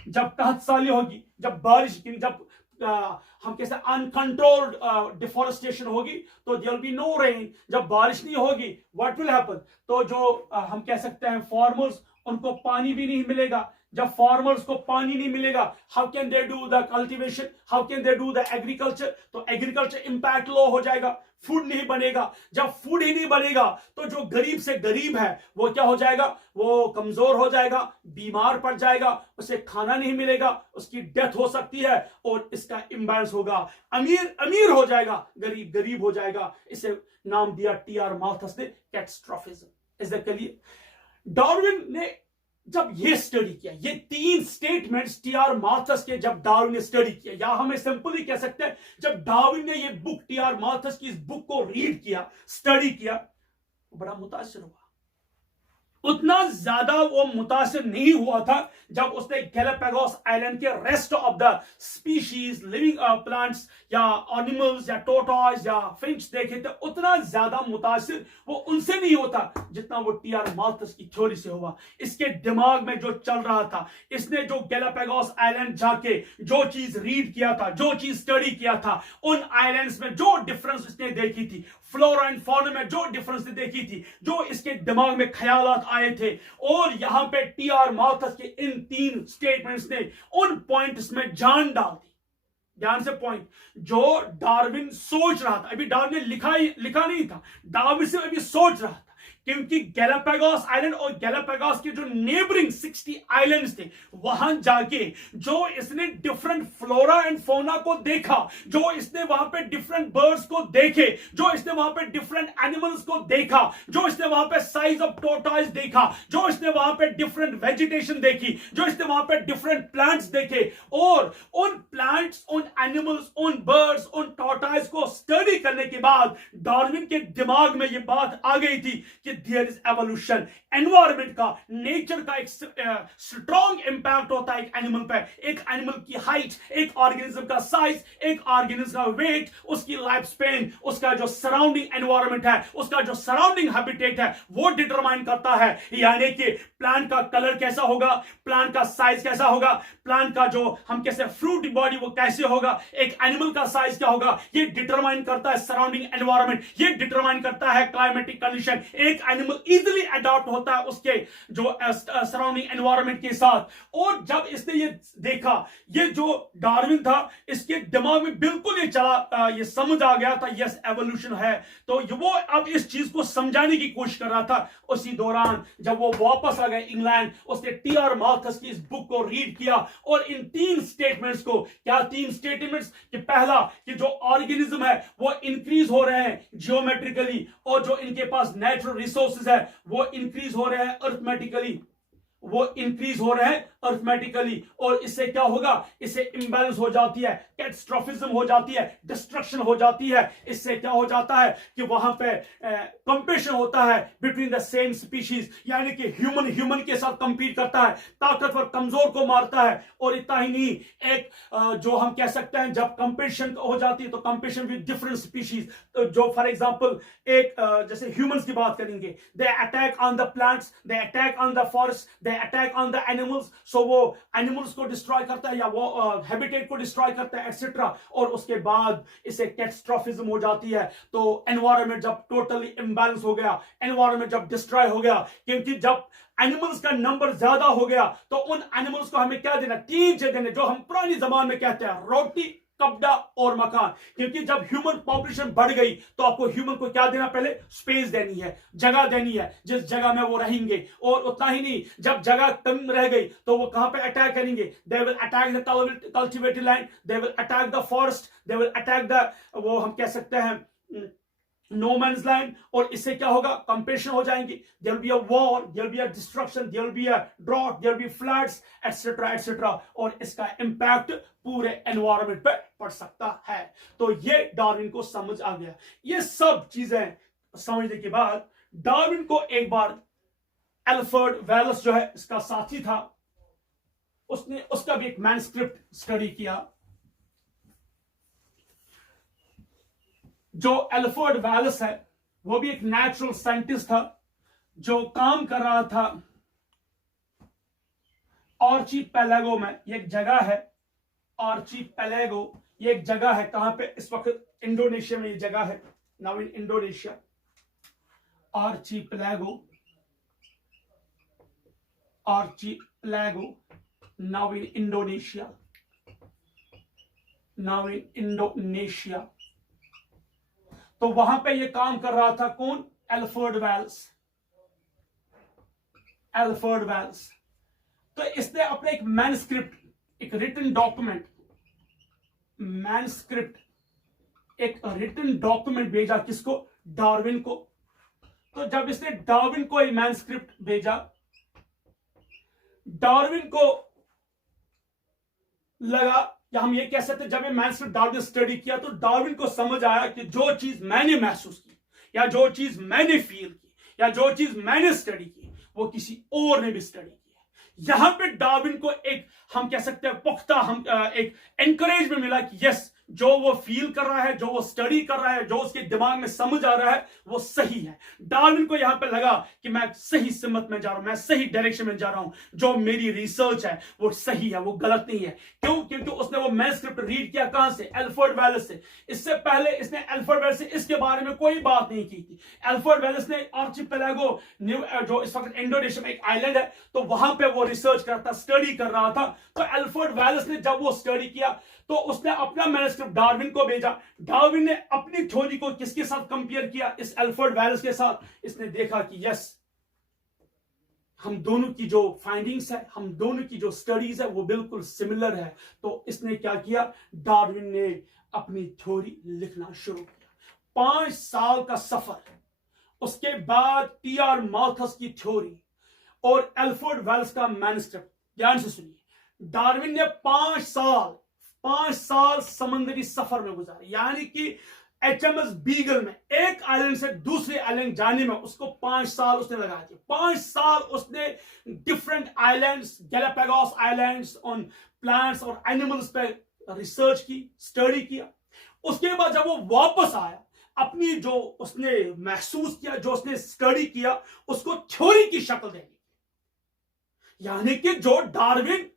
जब कहत साली होगी, जब बारिश, जब हम कैसे अनकंट्रोल्ड डिफॉरेस्टेशन होगी, तो there will be no rain. जब बारिश नहीं होगी, व्हाट विल हैपन? तो जो हम कह सकते हैं फार्मर्स, उनको पानी भी नहीं मिलेगा, जब फार्मर्स को पानी नहीं मिलेगा, how can they do the cultivation, how can they do the agriculture? तो एग्रीकल्चर इंपैक्ट लो हो जाएगा, फूड नहीं बनेगा। जब फूड ही नहीं बनेगा तो जो गरीब से गरीब है वो क्या हो जाएगा? वो कमजोर हो जाएगा, बीमार पड़ जाएगा, उसे खाना नहीं मिलेगा, उसकी डेथ हो सकती है और इसका इम्बैलेंस होगा। अमीर अमीर हो जाएगा, गरीब गरीब हो जाएगा। इसे नाम दिया टी.आर. माल्थस ने कैटास्ट्रोफिज्म। इसलिए डार्विन ने जब ये स्टडी किया, ये 3 स्टेटमेंट्स टी.आर. माल्थस के जब डार्विन ने स्टडी किया, या हमें सिंपली कह सकते हैं जब डार्विन ने ये बुक, टी.आर. माल्थस की इस बुक को रीड किया, स्टडी किया, बड़ा मुतासिर हुआ। उतना ज्यादा वो मुतासिर नहीं हुआ था जब उसने गैलापागोस आइलैंड के rest of the species, living plants या एनिमल्स या टोर्टॉइज या फिंच देखे थे। उतना ज्यादा मुतासिर वो उनसे नहीं होता जितना वो टी.आर. माल्थस की थ्योरी से हुआ। इसके दिमाग में जो चल रहा था, इसने जो गैलापागोस आइलैंड जाके जो चीज रीड किया था, जो चीज स्टडी किया था, उन आइलैंड्स में जो डिफरेंस इसने देखी थी, फ्लोरा एंड फौना में जो डिफरेंस देखी थी, जो इसके दिमाग में ख्यालात आए थे, और यहां पे टी.आर. माल्थस के इन 3 स्टेटमेंट्स ने उन पॉइंट्स में जान डाल दी। ध्यान से पॉइंट, जो डार्विन सोच रहा था, अभी डार्विन ने लिखा नहीं था, डार्विन से अभी सोच रहा था, क्योंकि गैलापागोस आइलैंड और गैलापागोस के जो नेबरिंग 60 आइलैंड्स थे, वहां जाके जो इसने डिफरेंट फ्लोरा एंड फौना को देखा, जो इसने वहां पे डिफरेंट बर्ड्स को देखे, जो इसने वहां पे डिफरेंट एनिमल्स को देखा, जो इसने वहां पे साइज ऑफ टोर्टॉइज देखा, जो इसने वहां पे डिफरेंट वेजिटेशन देखी, जो इसने वहां पे डिफरेंट प्लांट्स देखे, और उन प्लांट्स, उन एनिमल्स, उन बर्ड्स, उन टोर्टॉइज को स्टडी करने के बाद डार्विन के दिमाग में यह बात आ गई थी कि देयर इज एवोल्यूशन। एनवायरमेंट का, नेचर का एक स्ट्रॉन्ग इंपैक्ट होता है एक एनिमल पे। एक एनिमल की हाइट, एक ऑर्गेनिज्म का साइज, एक ऑर्गेनिज्म का वेट, उसकी लाइफ स्पेन, उसका जो सराउंडिंग एनवायरमेंट है, उसका जो सराउंडिंग हैबिटेट है, वो डिटरमाइन करता है। यानी कि प्लांट का कलर कैसा होगा, प्लांट का साइज कैसा होगा, प्लांट का जो हम कैसे फ्रूट बॉडी वो कैसे होगा, एक एनिमल का साइज क्या होगा, ये डिटरमाइन करता है सराउंडिंग एनवायरमेंट, ये डिटरमाइन करता है क्लाइमेटिक कंडीशन। एक एनिमल इजीली अडॉप्ट होता है उसके जो सराउंडिंग एनवायरमेंट के साथ। और जब इसने ये देखा, ये जो डार्विन था, इसके दिमाग में बिल्कुल ये चला, ये समझ आ गया था यस एवोल्यूशन है। तो वो अब इस चीज को समझाने की कोशिश कर रहा था। उसी दौरान जब वो वापस आ गए इंग्लैंड, उसने टी.आर. माल्थस की इस बुक को रीड किया और इन 3 स्टेटमेंट्स को, क्या 3 स्टेटमेंट्स? कि पहला, कि जो ऑर्गेनिज्म है वो इंक्रीज हो रहे हैं जियोमेट्रिकली, और जो इनके पास नेचुरल रिसोर्सेज है वो इंक्रीज हो रहे हैं अर्थमेटिकली, वो इंक्रीज हो रहे हैं अर्थमेटिकली। और इससे क्या होगा? इससे इंबैलेंस हो जाती है, कैटास्ट्रोफिज्म हो जाती है, डिस्ट्रक्शन हो जाती है। इससे क्या हो जाता है कि वहां पे कंपटीशन होता है बिटवीन द सेम स्पीशीज, यानी कि ह्यूमन के साथ कंपीट करता है, ताकतवर कमजोर को मारता है। और इतना ही नहीं, एक जो हम कह सकते हैं जब कंपटीशन हो जाती है तो कंपटीशन विद डिफरेंट स्पीशीज, जो फॉर एग्जांपल एक जैसे ह्यूमंस की बात करेंगे, they attack on the plants, they attack on the forest, they attack on the animals. So वो एनिमल्स को डिस्ट्रॉय करता है या वो हैबिटेट को डिस्ट्रॉय करता है एक्सेट्रा, और उसके बाद इसे कैटास्ट्रोफिज्म हो जाती है। तो एनवायरनमेंट जब टोटली इंबैलेंस हो गया, एनवायरनमेंट जब डिस्ट्रॉय हो गया, क्योंकि जब एनिमल्स का नंबर ज्यादा हो गया तो उन एनिमल्स को हमें क्या देना? 3 चीजें देने, जो हम पुरानी जबान में कहते हैं रोटी, कपड़ा और मकान। क्योंकि जब ह्यूमन पॉपुलेशन बढ़ गई तो आपको ह्यूमन को क्या देना? पहले स्पेस देनी है, जगह देनी है जिस जगह में वो रहेंगे। और उतना ही नहीं, जब जगह कम रह गई तो वो कहां पे अटैक करेंगे? They will attack the cultivated land, they will attack the forest, they will attack the, वो हम कह सकते हैं नो मैन्स लैंड। और इससे क्या होगा? कंपटीशन हो जाएंगे, there will be a war, there will be a destruction, there will be a drought, there will be floods etcetera etcetera. और इसका इंपैक्ट पूरे एनवायरनमेंट पे पड़ सकता है। तो ये डार्विन को समझ आ गया। ये सब चीजें समझने के बाद डार्विन को एक बार एल्फ्रेड वेल्स जो है इसका साथी था, उसने उसका भी एक मैन्युस्क्रिप्ट स्टडी किया। जो एल्फ्रेड वेल्स है वो भी एक नेचुरल साइंटिस्ट था जो काम कर रहा था आर्चीपेलागो में। ये एक जगह है आर्चीपेलागो, ये एक जगह है कहां पे? इस वक्त इंडोनेशिया में ये जगह है, now in Indonesia, archipelago, archipelago, now in Indonesia. तो वहां पे ये काम कर रहा था कौन? Alfred Wallace. तो इसने अपने एक मैनस्क्रिप्ट, एक रिटन डॉक्यूमेंट भेजा किसको? डार्विन को। तो जब इसने डार्विन को एक मैनस्क्रिप्ट भेजा, डार्विन को लगा, या हम ये कह सकते जब ये मैनस्क्रिप्ट डार्विन स्टडी किया तो डार्विन को समझ आया कि जो चीज मैंने महसूस की, या जो चीज मैंने फील की, या जो चीज मैंने स्टडी की, वो किसी और ने भी स्टडी की है। यहां पे डार्विन को एक, हम कह सकते हैं पुख्ता, एक एनकरेजमेंट मिला कि यस, जो वो फील कर रहा है, जो वो स्टडी कर रहा है, जो उसके दिमाग में समझ आ रहा है, वो सही है। डार्विन को यहां पे लगा कि मैं सही सिमत में जा रहा हूं, मैं सही डायरेक्शन में जा रहा हूं, जो मेरी रिसर्च है वो सही है, वो गलत नहीं है। क्यों? क्योंकि उसने वो मैनस्क्रिप्ट रीड किया कहां से? एल्फ्रेड वेल्स से। इससे पहले इसने एल्फ्रेड वेल्स से इसके बारे में कोई बात नहीं की थी। एल्फ्रेड वेल्स ने आर्चिपेलागो, जो इस वक्त इंडोनेशिया में एक आइलैंड है, तो वहां पे वो रिसर्च करता, स्टडी कर रहा था। तो एल्फ्रेड वेल्स ने जब वो स्टडी किया तो उसने अपना मैनस्क्रिप्ट डार्विन को भेजा। डार्विन ने अपनी थ्योरी को किसके साथ कंपेयर किया? इस एल्फ्रेड वेल्स के साथ। इसने देखा कि यस, हम दोनों की जो फाइंडिंग्स है, हम दोनों की जो स्टडीज है, वो बिल्कुल सिमिलर है। तो इसने क्या किया? डार्विन ने अपनी थ्योरी लिखना शुरू किया। 5 साल का सफर, उसके बाद टी.आर. माल्थस की थ्योरी और एल्फ्रेड वेल्स का मैनस्क्रिप्ट। ध्यान से सुनिए, डार्विन ने 5 साल समंदरी सफर में गुजारे, यानी कि HMS बीगल में एक आइलैंड से दूसरे आइलैंड जाने में उसको 5 साल उसने लगा दिए। 5 साल उसने different islands, Galapagos islands, on plants और एनिमल्स पे रिसर्च की, स्टडी किया। उसके बाद जब वो वापस आया, अपनी जो उसने महसूस किया, जो उसने स्टडी किया, उसको थ्योरी की शक्ल देनी, यानी कि जो डार्विन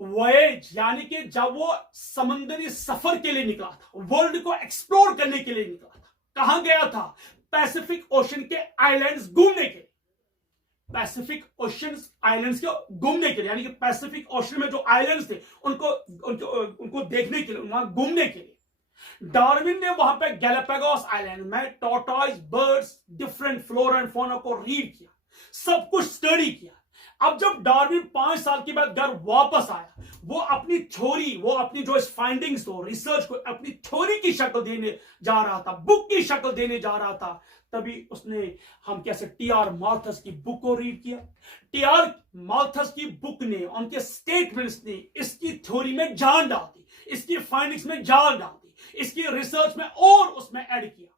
वॉयेज, यानी कि जब वो समंदरी सफर के लिए निकला था, वर्ल्ड को एक्सप्लोर करने के लिए निकला था, कहां गया था? पैसिफिक ओशन के आइलैंड्स घूमने के लिए। पैसिफिक ओशन आइलैंड्स के घूमने के लिए, यानी कि पैसिफिक ओशन में जो आइलैंड्स थे उनको देखने के लिए, वहां घूमने के लिए। डार्विन ने वहां पे गैलापागोस आइलैंड में tortoise, birds, different flora and fauna को रीड किया, सब कुछ स्टडी किया। अब जब डार्विन 5 साल के बाद घर वापस आया, वो अपनी थ्योरी, वो अपनी जो इस फाइंडिंग्स को, रिसर्च को अपनी थ्योरी की शक्ल देने जा रहा था, बुक की शक्ल देने जा रहा था, तभी उसने, हम कैसे, टी.आर. माल्थस की बुक को रीड किया। टी.आर. माल्थस की बुक ने, उनके स्टेटमेंट्स ने इसकी थ्योरी में जान डाल दी, इसकी फाइंडिंग्स में जान डाल दी, इसकी रिसर्च में और उसमें ऐड किया,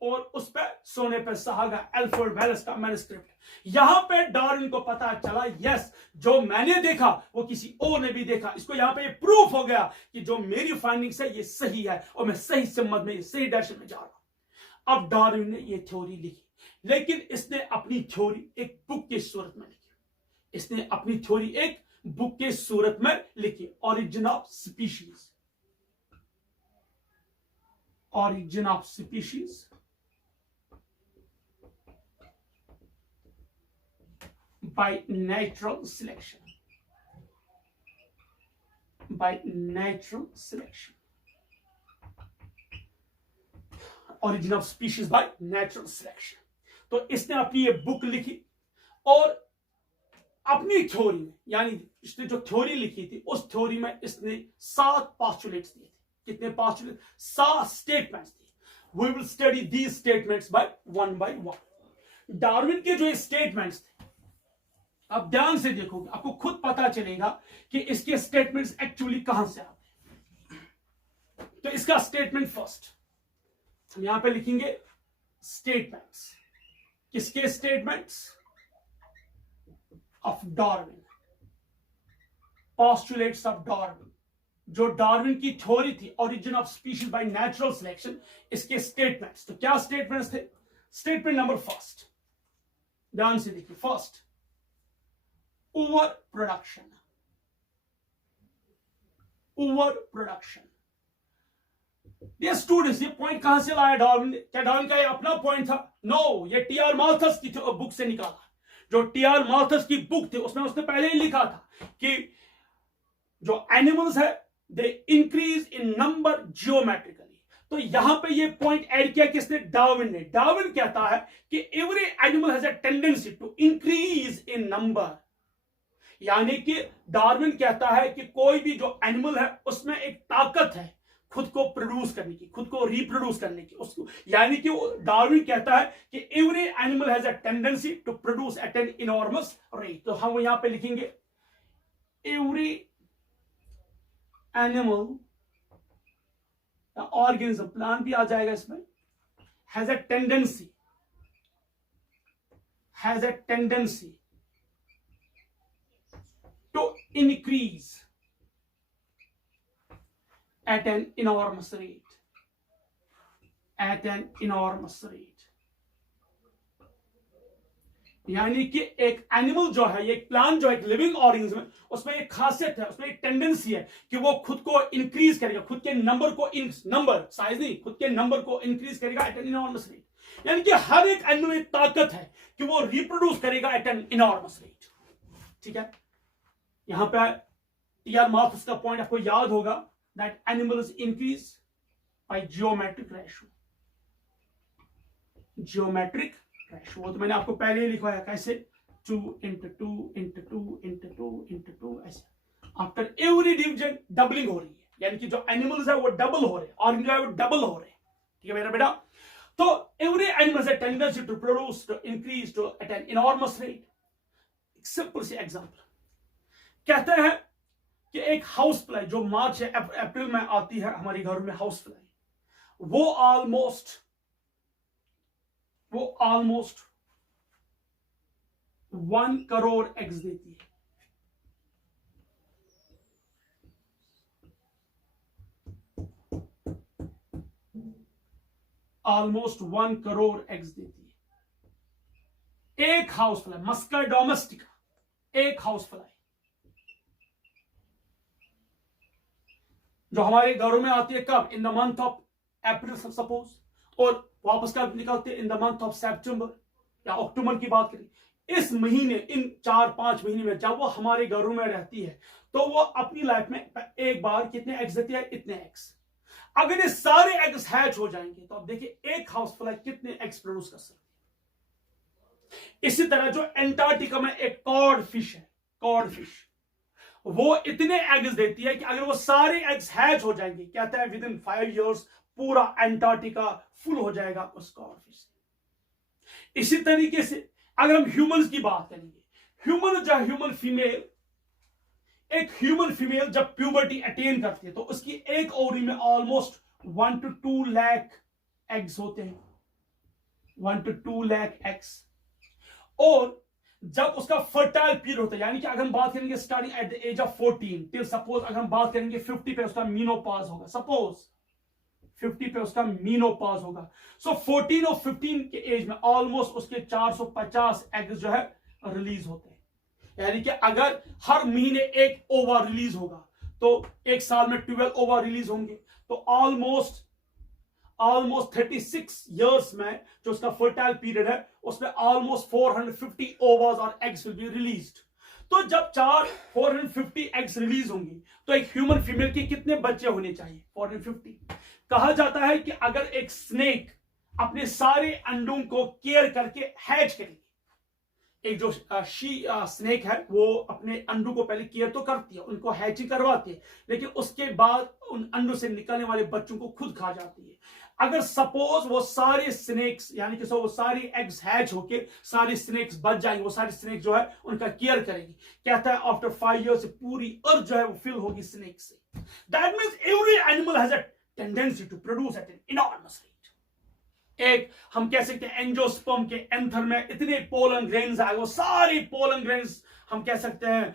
और उस पर सोने पर सुहागा एल्फ्रेड वेल्स का मैनस्क्रिप्ट। यहां पे डार्विन को पता चला, यस, जो मैंने देखा वो किसी और ने भी देखा। इसको यहां पे प्रूफ हो गया कि जो मेरी फाइंडिंग्स है ये सही है, और मैं सही सिमत में, सही डायरेक्शन में जा रहा हूं। अब डार्विन ने ये थ्योरी लिखी, लेकिन इसने अपनी थ्योरी एक बुक की सूरत में लिखी। इसने अपनी थ्योरी एक बुक के सूरत में लिखी, origin of species. Origin of species by natural selection. By natural selection. Origin of species by natural selection. तो इसने अपनी ये बुक लिखी, और अपनी थ्योरी में, यानी इसने जो थ्योरी लिखी थी, उस थ्योरी में इसने 7 पोस्टुलेट्स दिए थे। कितने पोस्टुलेट? 7 स्टेटमेंट्स थे। We will study these statements by one. Darwin के जो स्टेटमेंट्स थे, अब ध्यान से देखोगे, आपको खुद पता चलेगा कि इसके स्टेटमेंट्स एक्चुअली कहां से आते हैं। तो इसका स्टेटमेंट फर्स्ट हम यहां पे लिखेंगे, स्टेटमेंट्स। किसके statements? Of Darwin, postulates of Darwin. जो डार्विन की थ्योरी थी, origin of species by natural selection, इसके स्टेटमेंट्स। तो क्या स्टेटमेंट्स थे? स्टेटमेंट नंबर फर्स्ट, ध्यान से देखिए, फर्स्ट, ओवर प्रोडक्शन। ये स्टूडेंट्स, ये पॉइंट कहां से लाया डार्विन? क्या डार्विन का ये अपना पॉइंट था? नो, ये टी.आर. माल्थस की बुक से निकाला। जो टीआर मार्थस की बुक थी उसमें उसने पहले ही लिखा था कि जो एनिमल्स है they increase in number geometrically. तो यहां पे ये पॉइंट ऐड किया किसने? डार्विन ने। डार्विन कहता है कि every animal has a tendency to increase in number, यानी कि डार्विन कहता है कि कोई भी जो एनिमल है उसमें एक ताकत है खुद को प्रोड्यूस करने की, खुद को रिप्रोड्यूस करने की उसको, यानी कि डार्विन कहता है कि every animal has a tendency to produce at an enormous rate. तो हम यहां पे लिखेंगे एवरी एनिमल ऑर्गेनिज्म, प्लांट भी आ जाएगा इसमें, has a tendency to increase at an enormous rate, यानी कि एक एनिमल जो है, एक प्लांट जो है, एक लिविंग ऑर्गेनिज्म है, उसमें एक खासियत है, उसमें एक टेंडेंसी है कि वो खुद को इंक्रीज करेगा, खुद के नंबर को, नंबर साइज नहीं, खुद के नंबर को इंक्रीज करेगा एट एन इनॉर्मस रेट। यानी कि हर एक एनिमल में ताकत है कि वो रिप्रोड्यूस करेगा एट एन इनॉर्मस रेट। ठीक है, यहां पे टीआर मार्थस का पॉइंट आपको याद होगा, that animals increase by geometric ratio. Geometric ratio वो तो मैंने आपको पहले ही लिखवाया, कैसे? 2 into 2 into 2 into 2 into 2 ऐसे। आफ्टर एवरी डिवीजन डबलिंग हो रही है, यानी कि जो एनिमल्स है वो डबल हो रहे हैं, ऑर्गेनिज्म है वो डबल हो रहे हैं। ठीक है मेरा बेटा, तो every animal has a tendency to produce, to increase to at an enormous rate. Simple सी एग्जांपल, कहते हैं कि एक हाउस फ्लाई जो मार्च या अप्रैल में आती है हमारे घरों में, हाउस फ्लाई, वो ऑलमोस्ट 1 करोड़ एग्स देती है। ऑलमोस्ट 1 करोड़ एग्स देती है एक हाउस फ्लाई, मस्का डोमेस्टिका, एक हाउस फ्लाई जो हमारे घरों में आती है। कब? In the month of April suppose, और वापस कब निकलते हैं? इन द मंथ ऑफ सितंबर या अक्टूबर की बात करें। इस महीने, इन 4-5 महीने में जब वो हमारे घरों में रहती है तो वो अपनी लाइफ में एक बार कितने एग्स देती है? इतने एग्स। अगर ये सारे एग्स हैच हो जाएंगे तो आप देखिए एक हाउस फ्लाई कितने एग्स प्रोड्यूस कर सकती है। इसी तरह जो एंटार्क्टिका में एक कॉड फिश है, कॉड फिश, वो इतने एग्स देती है कि अगर वो सारे एग्स हैच हो जाएंगे, कहता है विद इन 5 years पूरा एंटार्क्टिका फुल हो जाएगा उस कॉड फिश से। इसी तरीके से अगर हम ह्यूमंस की बात करेंगे, ह्यूमन फीमेल, एक ह्यूमन फीमेल जब प्यूबर्टी अटेन करती है तो उसकी एक ओवरी में ऑलमोस्ट 1 to 2 लाख एग्स होते हैं, 1 to 2 लाख एग्स। और जब उसका फर्टाइल पीरियड होता है, यानी कि अगर हम बात करेंगे starting at the age of 14 till suppose अगर हम बात करेंगे 50 पे उसका मीनोपॉज होगा, सपोज 50 पे उसका मीनोपॉज होगा, सो 14 और 15 के एज में ऑलमोस्ट उसके 450 एग्स जो है रिलीज होते हैं। यानी कि अगर हर महीने एक ओवर रिलीज होगा तो एक साल में 12 ओवर रिलीज होंगे, तो ऑलमोस्ट 36 years में जो उसका फर्टाइल पीरियड है उसमें ऑलमोस्ट 450 ओवर्स और एग्स विल बी रिलीज्ड। तो जब 450 एग्स रिलीज होंगी तो एक ह्यूमन फीमेल के कितने बच्चे होने चाहिए? 450। कहा जाता है कि अगर एक स्नेक अपने सारे अंडों को केयर करके हैच करेगी, एक जो स्नेक है वो अपने अंडों को पहले केयर तो करती है, उनको हैचिंग करवाती है, लेकिन उसके बाद उन अंडों से निकलने वाले बच्चों को खुद खा जाती है। अगर सपोज वो सारे स्नेक्स, यानी कि वो सारे एग्स हैच होके सारे स्नेक्स बच जाएंगे, वो सारे स्नेक जो है उनका केयर करेगी, कहता है आफ्टर 5 years से पूरी अर्थ जो है वो फिल होगी स्नेक से। That means every animal has a tendency to produce at an enormous rate. एक हम कह सकते हैं एंजियोस्पर्म के एंथर में इतने पोलन ग्रेन्स आए, वो सारे पोलन ग्रेन्स हम कह सकते हैं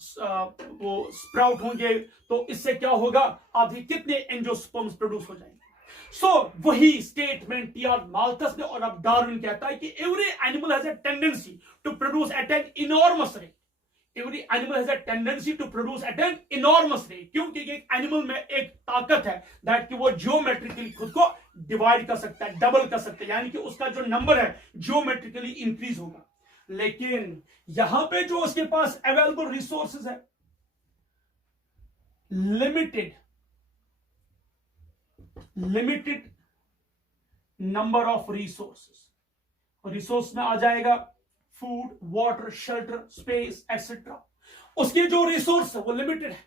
वो स्प्राउट होंगे, तो इससे क्या होगा? आधे कितने एंजियोस्पर्म्स प्रोड्यूस हो जाएंगे। सो वही स्टेटमेंट टीआर माल्थस ने और अब डार्विन कहता है कि every animal has a tendency to produce at an enormous rate. Every animal has a tendency to produce at an enormous rate, क्योंकि एक एनिमल में एक ताकत है दैट कि वो जियोमेट्रिकली खुद को डिवाइड कर सकता है, डबल कर सकता है, यानी कि उसका जो नंबर है जियोमेट्रिकली इंक्रीज होगा। लेकिन यहां पे जो उसके पास अवेलेबल रिसोर्सेज है, लिमिटेड नंबर ऑफ रिसोर्स में आ जाएगा food, water, shelter, space etcetera. उसके जो रिसोर्स है वो लिमिटेड है,